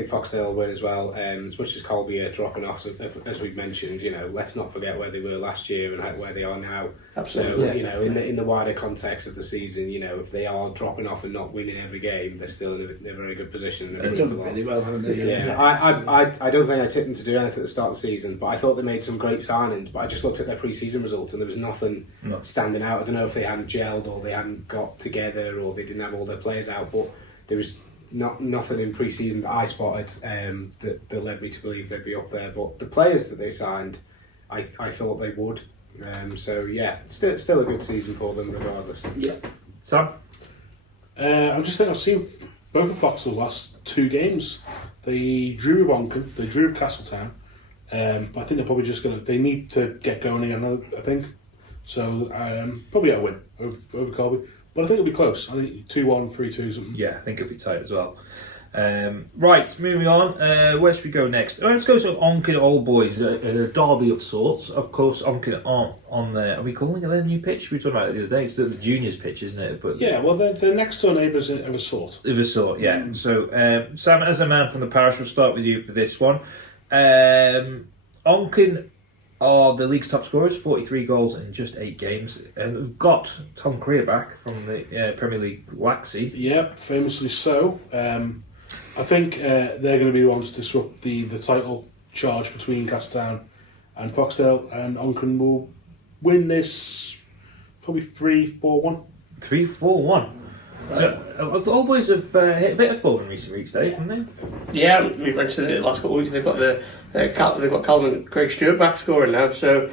Foxdale will win as well. As much as Colby are dropping off, as we've mentioned, let's not forget where they were last year and where they are now. Absolutely. So in the wider context of the season, if they are dropping off and not winning every game, they're still in a very good position. They've done really well, haven't they? Yeah. I don't think I tipped them to do anything at the start of the season, but I thought they made some great signings. But I just looked at their pre-season results and there was nothing standing out. I don't know if they hadn't gelled or they hadn't got together or they didn't have all their players out, but there was nothing in pre-season that I spotted that led me to believe they'd be up there. But the players that they signed, I thought they would. So yeah, still a good season for them regardless. Yeah. Sam? I'm just thinking I've seen both of Foxdale's last 2 games. They drew with Onken, they drew with Castletown, but I think they're probably just they need to get going again, I think. So probably a win over Colby. But I think it'll be close. I think 2-1, 3-2, something. Yeah, I think it'll be tight as well. Right, moving on. Where should we go next? Let's go to Onken Old Boys, a derby of sorts. Of course, Onken aren't on there. Are we calling it their new pitch? We were talking about it the other day. It's the juniors pitch, isn't it? But yeah, well, they're next door neighbours of a sort. Of a sort, yeah. So, Sam, as a man from the parish, we'll start with you for this one. Onken are the league's top scorers, 43 goals in just 8 games. And we've got Tom Creer back from the Premier League Laxey. Yep, famously so. I think they're going to be the ones to disrupt the title charge between Castletown and Foxdale, and Onken will win this probably 3-4-1. 3-4-1. So, Old Boys have hit a bit of form in recent weeks, Dave, haven't they? Yeah, we mentioned it the last couple of weeks. They've got they've got Calvin and Craig Stewart back scoring now. So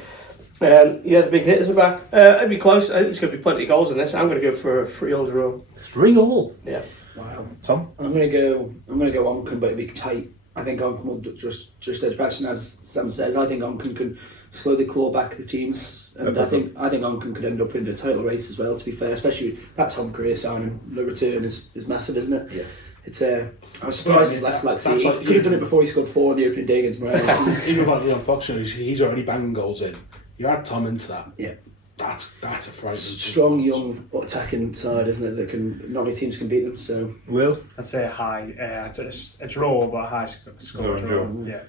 the big hitters are back. It'll be close. I think there's going to be plenty of goals in this. I'm going to go for a 3-3 draw. 3-3? Yeah. Wow. Tom? I'm gonna go Onken, but it'll be tight. I think Onken will just edge past, and as Sam says, I think Onken can slowly claw back the teams, and I think Onken could end up in the title race as well. To be fair, especially that Tom Career signing, the return is massive, isn't it? Yeah. It's I was surprised he's left. He could have done it before he scored 4 in the opening day against Morales. Even like Leon Fox, he's already banging goals in. You add Tom into that. Yeah. That's a frightening. Strong, young, attacking side, isn't it? That not many teams can beat them. So, Will? I'd say a high, a draw, but a high score draw. Yeah.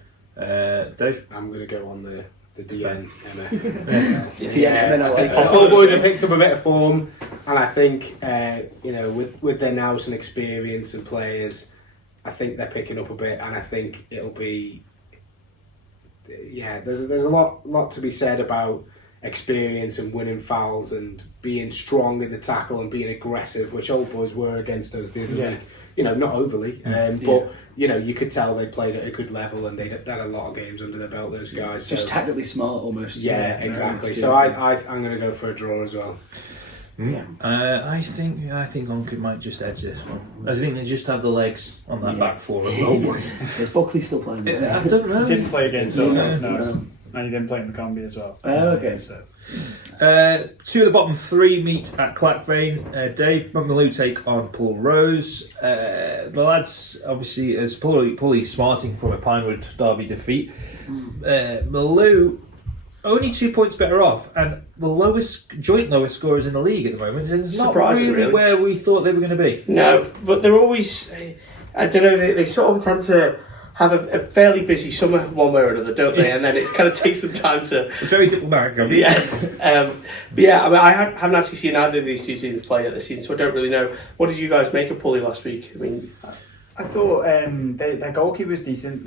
Dave? I'm going to go on the the DN, Emma. Yeah, I think all boys have picked up a bit of form, and I think with their nous and experience and players, I think they're picking up a bit, and I think it'll be there's a lot to be said about experience and winning fouls and being strong in the tackle and being aggressive, which old boys were against us the other week. Not overly, but you could tell they played at a good level and they'd had a lot of games under their belt. Those guys, just tactically smart almost. Yeah, exactly. So I'm going to go for a draw as well. Yeah. I think Onk might just edge this one. I think they just have the legs on that back four of the old boys. Is Buckley still playing? I don't know. He didn't play against us. No. And he didn't play in the combi as well. Okay. So. Two of the bottom three meet at Clackvane. Dave McMillou take on Paul Rose. The lads, obviously, as Paulie smarting from a Pinewood Derby defeat. Millou only 2 points better off, and the joint lowest scorers in the league at the moment. It's not really where we thought they were going to be. No, but they're always, I don't know, they sort of tend to have a fairly busy summer one way or another, don't they? And then it kind of takes them time to... It's very diplomatic. I haven't actually seen either of these two teams play yet this season, so I don't really know. What did you guys make of Pulley last week? I thought their goalkeeper was decent.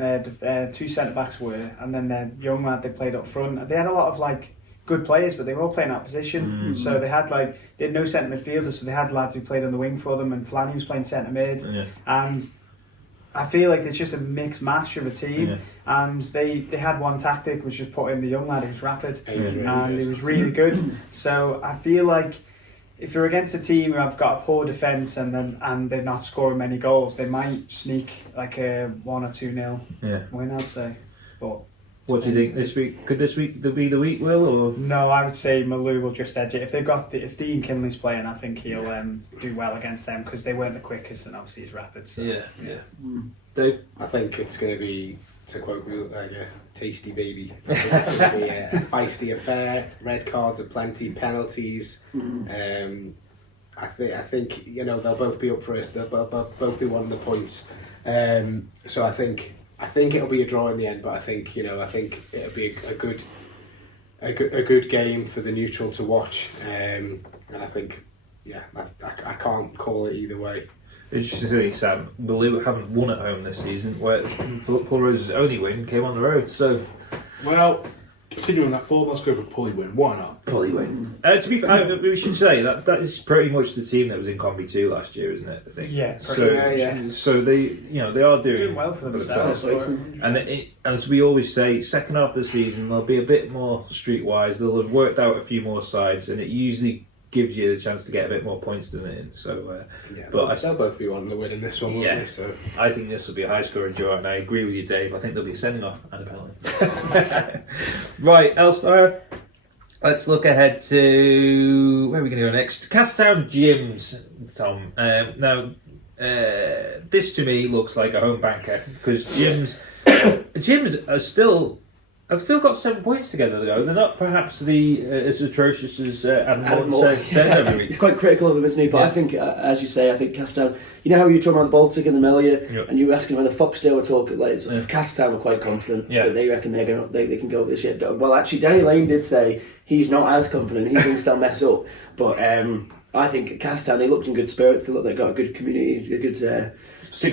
Two centre-backs were, and then their young lad they played up front. They had a lot of good players, but they were all playing out of position. So they had no centre midfielders, so they had lads who played on the wing for them, and Flanny was playing centre mid. And I feel like it's just a mixed mash of a team, and they had one tactic which was put in the young lad who's rapid, and he was really good. So I feel like if you're against a team who have got a poor defence and they're not scoring many goals, they might sneak a 1 or 2-0 win, I'd say. But what do you think this week? Could this week be the week, Will? Or? No, I would say Millou will just edge it. If Dean Kinley's playing, I think he'll do well against them because they weren't the quickest and obviously he's rapid. So. Dave? I think it's going to be, to quote me, a tasty baby. I think it's going to be a feisty affair. Red cards aplenty, penalties. I think they'll both be up for us. They'll both be wanting the points. So I think it'll be a draw in the end, but I think it'll be a good game for the neutral to watch. And I think I can't call it either way. Interestingly, Sam, Millou haven't won at home this season, whereas Paul Rose's only win came on the road. So, well, continuing that form, let's go for Pulley win. Why not? Pulley win. To be fair, we should say that is pretty much the team that was in Combi 2 last year, isn't it? I think. Yeah. So they, they are doing well for themselves. And as we always say, second half of the season they'll be a bit more streetwise. They'll have worked out a few more sides, and it usually gives you the chance to get a bit more points than it in. So, but they'll both be wanting to win in this one, won't they? So I think this will be a high scoring draw, and I agree with you, Dave. I think there'll be a sending off and a penalty. Right, elsewhere. Let's look ahead to where are we going to go next? Castown Gyms, Tom. Now, this to me looks like a home banker because Gyms are still. I've still got 7 points together though. They're not perhaps as atrocious as Adam Morton says every week. He's quite critical of them, isn't he? But I think, as you say, I think Castown. You know how you talk about the Baltic and the Melia, and you were asking whether Foxdale were talking Castown were quite confident that they reckon they can go this year. Well, actually, Danny Lane did say he's not as confident. He thinks they'll mess up, but I think Castown, they looked in good spirits. They look they've got a good community, a good 6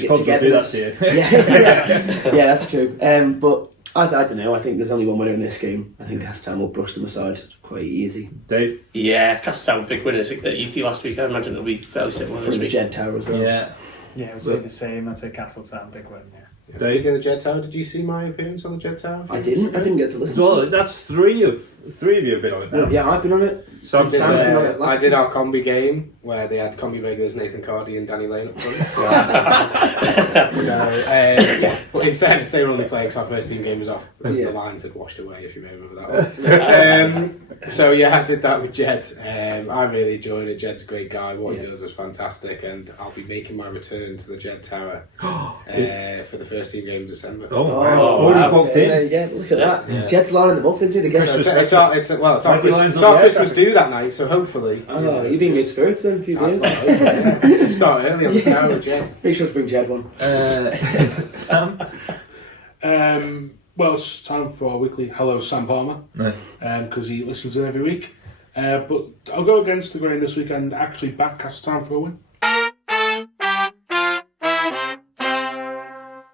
points will do that year. Yeah, that's true. But I don't know. I think there's only one winner in this game. I think Castown will brush them aside quite easy. Dave? Yeah, Castown big winners at ET last week. I imagine it'll be fairly similar from the Jed Tower as well. Yeah, we'll say the same. I'd say Castletown big win. Dave, in the Jed Tower, did you see my appearance on the Jed Tower? I didn't get to listen to it. Well, that's three of you have been on it now. Yeah, I've been on it. Sam's been on it. I did our combi game where they had combi regulars Nathan Cardy and Danny Lane up front. But in fairness, they were only playing because our first team game was off because the lines had washed away, if you remember that one. I did that with Jed. I really enjoyed it. Jed's a great guy. What he does is fantastic, and I'll be making my return to the Jed Tower for the first team game in December. Already booked in. Yeah, look at that. Yeah. Jed's lining them up, isn't he? It's our Christmas do that night, so hopefully. You've been good spirits then, a few days. Start early on the tower with Jed. Make sure to bring Jed one. Sam? Well, it's time for our weekly Hello Sam Palmer, because he listens in every week. But I'll go against the grain this weekend, actually back Castle Town for a win.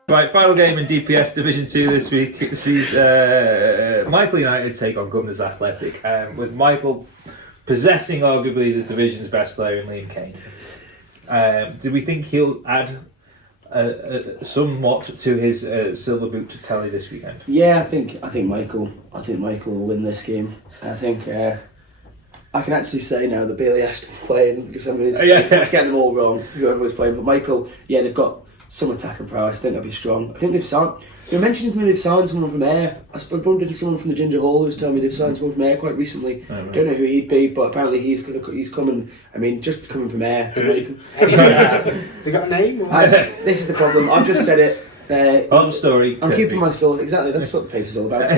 Right, final game in DPS Division 2 this week sees Michael United take on Governors Athletic, with Michael possessing arguably the division's best player in Liam Kane. Do we think he'll add somewhat to his silver boot tally this weekend? Yeah, I think Michael will win this game. I think I can actually say now that Bailey Ashton's playing because somebody's getting them all wrong. Whoever was playing, but Michael, they've got some attacking prowess. I think they'll be strong. I think they've signed. You mentioned to me they've signed someone from Ayr. I bummed into someone from the Ginger Hall who was telling me they've signed someone from Ayr quite recently. Don't know who he'd be, but apparently he's coming. I mean, just coming from Ayr. Has he got a name? This is the problem. I've just said it. On story. I'm keeping my source. Exactly. That's what the paper's all about.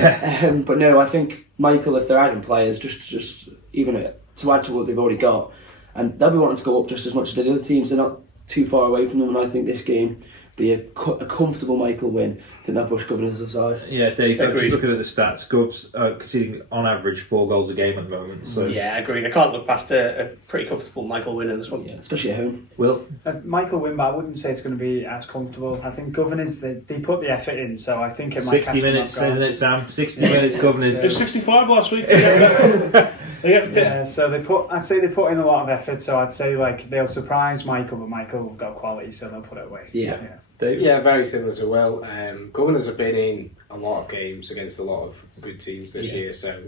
But no, I think Michael, if they're adding players, just even to add to what they've already got, and they'll be wanting to go up just as much as the other teams. They're not too far away from them, and I think this game be a comfortable Michael win. I think they'll push Governors aside. Yeah, Dave, I'm just looking at the stats. Govs are conceding on average 4 goals a game at the moment. So yeah, agreed. I can't look past a pretty comfortable Michael win in this one. Yeah, especially at home. Will? Michael win, but I wouldn't say it's going to be as comfortable. I think Governors, they put the effort in, so I think it might 60 minutes, isn't it, Sam? 60 minutes, Governors. It was 65 last week. So I'd say they put in a lot of effort, so I'd say they'll surprise Michael, but Michael will got quality, so they'll put it away. Yeah. Dave? Yeah, very similar to Will. Governors have been in a lot of games against a lot of good teams this year, so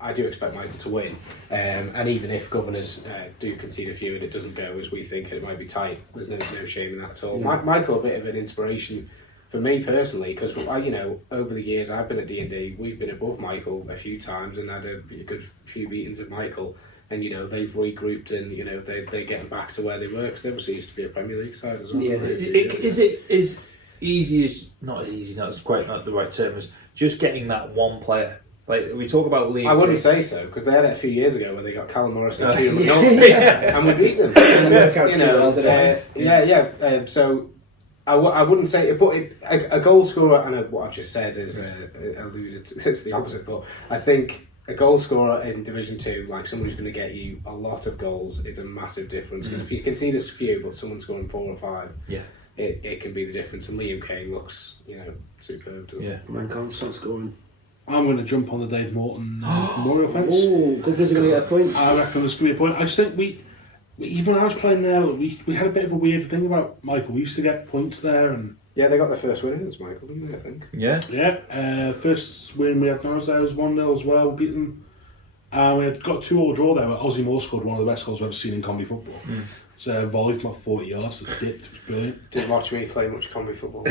I do expect Michael to win. And even if Governors do concede a few and it doesn't go as we think, it might be tight. There's no shame in that at all. Michael, a bit of an inspiration for me personally, because over the years I've been at D&D, we've been above Michael a few times and had a good few meetings with Michael. And they've regrouped and they're getting back to where they were, because they obviously used to be a Premier League side as well. Yeah. Is it as easy as not as quite not the right term as just getting that one player? Like we talk about League. I wouldn't say so, because they had it a few years ago where they got Callum Morris and Kieran McNulty, and we beat them. So I wouldn't say, but a goal scorer, and what I've just said is alluded to, it's the opposite, but I think a goal scorer in Division 2, like someone who's going to get you a lot of goals, is a massive difference. Because if you concede a few, but someone's scoring 4 or 5, it can be the difference. And Liam Kane looks, superb. Man can't stop scoring. I'm going to jump on the Dave Morton memorial fence. Oh, Governors are going to get a point. I reckon there's going to be a point. I just think we even when I was playing there, we had a bit of a weird thing about Michael. We used to get points there, and yeah, they got their first win against Michael, didn't they? I think. Yeah. First win we had when I was there was 1-0 as well. We beat them. We had got 2-2 draw there, where Ozzy Moore scored one of the best goals I've ever seen in combi football. So volley from about 40 yards, it dipped. It was brilliant. Didn't watch me play much combi football.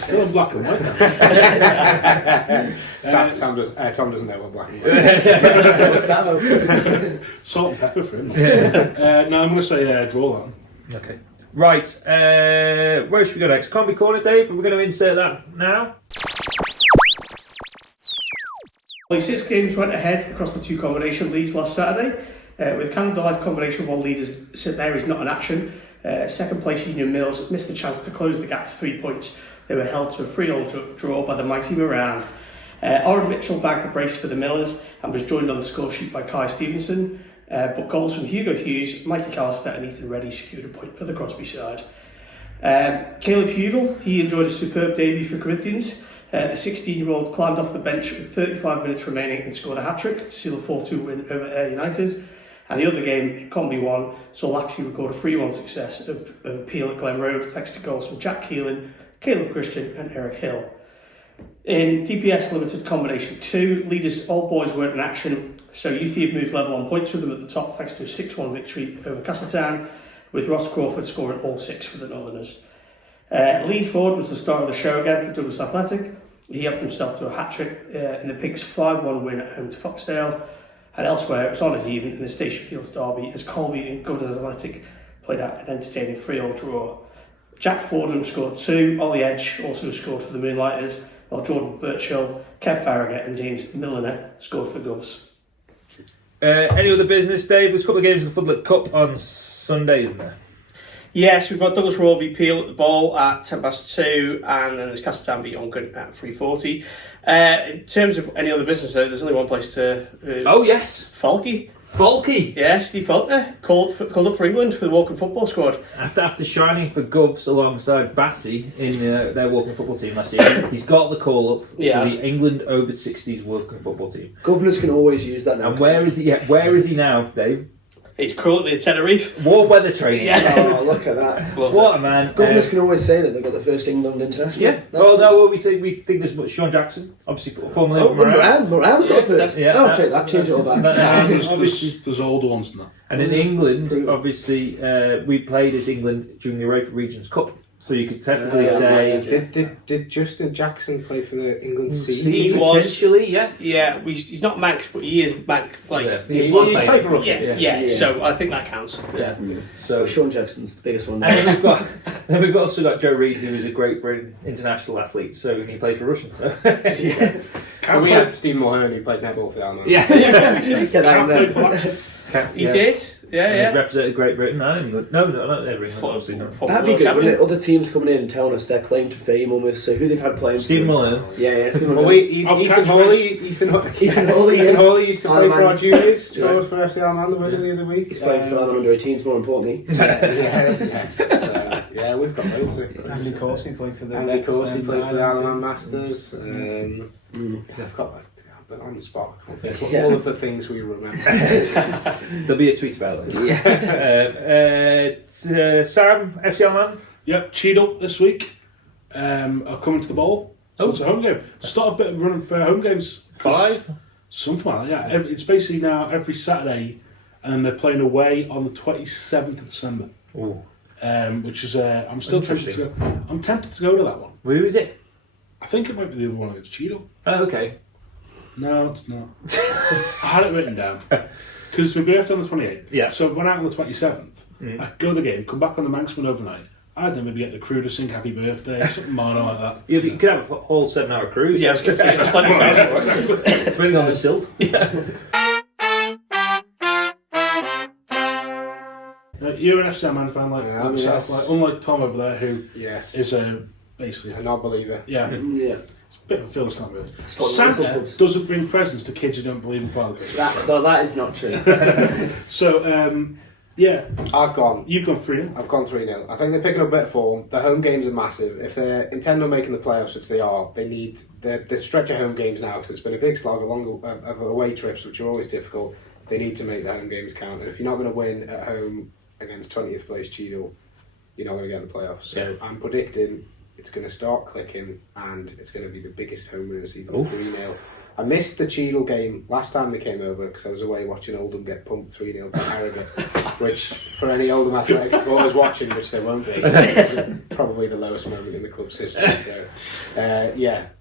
Still in black and white. Tom doesn't know what black and white. What's that? Salt and pepper for him. No, I'm going to say draw that one. Okay. Right. Where should we go next? Combi Corner, Dave. Are we going to insert that now? Well, 6 games went ahead across the 2 combination leagues last Saturday. With Canada Life Combination 1 leaders St Mary's not in action. Second place Union Mills missed the chance to close the gap to 3 points. They were held to a 3-3 draw by the mighty Moran. Oren Mitchell bagged the brace for the Millers and was joined on the score sheet by Kai Stevenson. But goals from Hugo Hughes, Mikey Carlstead and Ethan Reddy secured a point for the Crosby side. Caleb Hugel, he enjoyed a superb debut for Corinthians. The 16-year-old climbed off the bench with 35 minutes remaining and scored a hat-trick to seal a 4-2 win over Ayr United. And the other game, Combi 1, saw Laxey record a 3-1 success of Peel at Glen Road thanks to goals from Jack Keelan, Caleb Christian and Eric Hill. In DPS Limited Combination 2, leaders Old Boys weren't in action, so Youthie have moved level on points with them at the top thanks to a 6-1 victory over Castletown, with Ross Crawford scoring all 6 for the Northerners. Lee Ford was the star of the show again for Douglas Athletic. He helped himself to a hat-trick in the Pigs' 5-1 win at home to Foxdale. And elsewhere, it was on as even in the Station Fields derby as Colby and Governors Athletic played out an entertaining 3-3 draw. Jack Fordham scored 2, Ollie Edge also scored for the Moonlighters, while Jordan Birchill, Kev Farragut and James Milliner scored for Govs. Any other business, Dave? There's a couple of games in the Floodlit Cup on Sunday, isn't there? Yes, we've got Douglas Royal v Peel at the Ball at 2:10, and then there's Castletown v Uncan at 3:40. In terms of any other business, though, there's only one place to. Oh yes, Falky. Falky. Yeah, Steve Faulkner called up for England for the Walking Football squad. After shining for Govs alongside Bassey in their Walking Football team last year, he's got the call up for the England over 60s Walking Football team. Governors can always use that now. And where is he? Yeah, where is he now, Dave? He's currently at Tenerife. Warm weather training. Yeah. Oh, look at that. What a man. Governors can always say that they've got the first England international. Yeah. We think there's Sean Jackson, obviously formerly of Morale got first. Yeah, I'll take that, change it all back. There's older ones than that. And in England, obviously, we played as England during the Europa Regions Cup. So you could technically say... Did Justin Jackson play for the England C? He was. Potentially, yeah. Yeah, he's not Manx, but he is Manx. He's played for Russia. Yeah, so I think that counts. Yeah. So Sean Jackson's the biggest one. And then we've also got Joe Reid, who is a Great Britain international athlete, so he plays for Russian. So. And we had Stephen Mulhern, who plays netball for the Alman. He did. Yeah. He's represented Great Britain. No, not every England. Obviously not. That'd be good, wouldn't it? Other teams coming in and telling us their claim to fame almost. So who they've had playing. Stephen Mulhern. Yeah, Stephen Well, Ethan Hawley used to play for our juniors. Scored for FC Alman the winner the other week. He's playing for under 18s, more importantly. Yes. So, yeah, we've got loads of Andy Coursey played for the Andy Coursey played for the Alman Masters. I've got but on the spot, I can't think of all of the things we remember. There'll be a tweet about it. Sam, FC Alman? Yep, Cheadle this week are coming to the Ball. So it's a home game. Start a bit of running for home games. 5? Something like that, yeah. It's basically now every Saturday, and they're playing away on the 27th of December. Ooh. Which is, I'm still tempted to go. I'm tempted to go to that one. Who is it? I think it might be the other one. It's Cheadle. Oh, okay. No, it's not. I had it written down. Because we're going to on the 28th. Yeah. So if I went out on the 27th, I could go to the game, come back on the Manx one overnight. I'd then maybe get the crew to sing happy birthday, something minor like that. You could have a whole 7-hour cruise. Yeah, I was going to say, there's plenty of time for it. Bring on the silt. Yeah. You're an FC Man fan like myself, like, unlike Tom over there, who is basically a non-believer. Yeah. It's a bit of a Philistine, really. Santa doesn't bring presents to kids who don't believe in Father God. That is not true. So, You've gone 3-0. I've gone 3-0. I think they're picking up a bit of form. The home games are massive. If they're intending on making the playoffs, which they are, they need the stretch of home games now, because it's been a big slog of away trips, which are always difficult. They need to make the home games count. And if you're not going to win at home against 20th place Cheadle, you're not going to get in the playoffs. So I'm predicting it's going to start clicking, and it's going to be the biggest home win of the season, 3-0. I missed the Cheadle game last time they came over because I was away watching Oldham get pumped 3-0 by Harrogate, which for any Oldham Athletics supporters watching, which there won't be, probably the lowest moment in the club's history. So,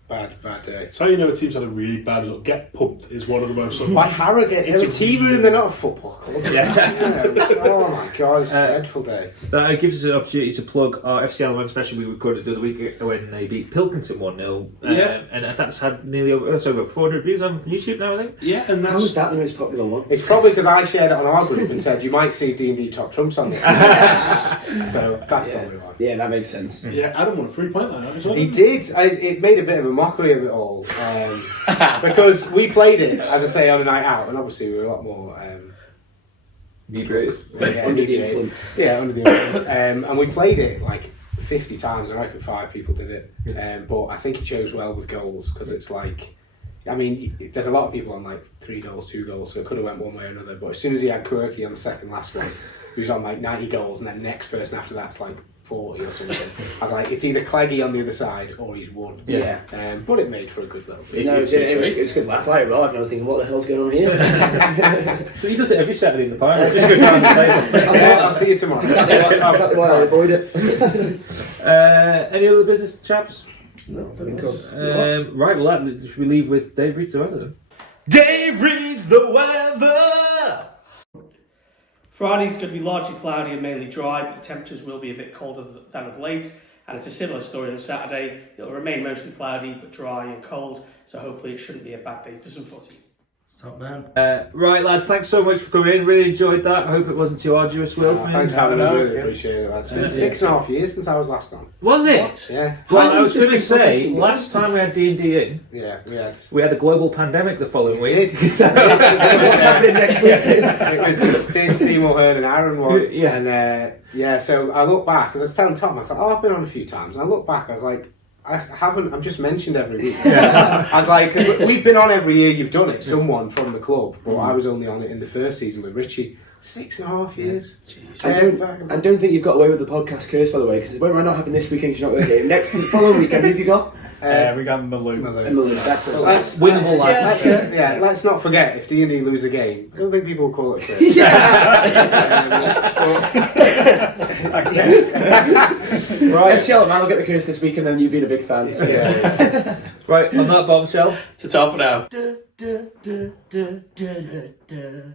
bad day. So you know a team's had a really bad result. Get pumped is one of the most... By Harrogate, it's a tea room, they're not a football club. Oh my God, it's a dreadful day. That gives us an opportunity to plug our FCL one, especially we recorded the other week when they beat Pilkington 1-0. And that's had nearly over 400 views on YouTube now, I think. Yeah, and that's... How is that the most popular one? It's probably because I shared it on our group and said you might see D&D top trumps on this. So that's probably why. Yeah, that makes sense. Yeah, Adam won a 3-point there. He did. It made a bit of a mockery of it all because we played it, as I say, on a night out, and obviously we were a lot more inebriated. Under the influence. Yeah, under the influence. And we played it like 50 times. I reckon 5 people did it. But I think he chose well with goals because it's like, I mean, there's a lot of people on like 3 goals, 2 goals, so it could have went one way or another. But as soon as he had Quirky on the second last one, he was on like 90 goals, and then the next person after that's like 40 or something. I was like, it's either Cleggy on the other side or he's won. Yeah. But it made for a good little bit. It was a good laugh. I arrived and I was thinking, what the hell's going on here? So he does it every Saturday in the park. Just goes around the table. I'll see you tomorrow. That's exactly why I avoid it. Any other business, chaps? No, I think so. Right, well, should we leave with Dave reads the weather then? Dave reads the weather! Friday's going to be largely cloudy and mainly dry, but the temperatures will be a bit colder than of late. And it's a similar story on Saturday. It'll remain mostly cloudy but dry and cold, so hopefully it shouldn't be a bad day for some footy. Top man. Right, lads, thanks so much for coming in. Really enjoyed that. I hope it wasn't too arduous, Will. for you. Thanks for having us. No, Really it's appreciate it. It's been 6.5 years since I was last on. Was it? Yeah. Well, I was Just going to been say, publishing last time we had D&D in, Yeah, we had a global pandemic the following We week. did. So- What's happening next week? It was the Steve Mulhern and Aaron one. Yeah. And so I look back, because I was telling Tom, I was like, I've been on a few times. And I look back, I was like, I'm just mentioned every week. I was like, 'cause we've been on every year you've done it, someone from the club, but I was only on it in the first season with Richie. 6.5 years. I don't think you've got away with the podcast curse, by the way, because when we're not having this weekend, you're not with a game. Next, the following weekend, who have you got? We got Malou. Emily. That's it. Let's, Winnable, lads. let's not forget, if D&D lose a game, I don't think people will call it a curse. Right. FCL, man, I'll get the curse this week, and then you've been a big fan. So. Right, on that bombshell. To top for now.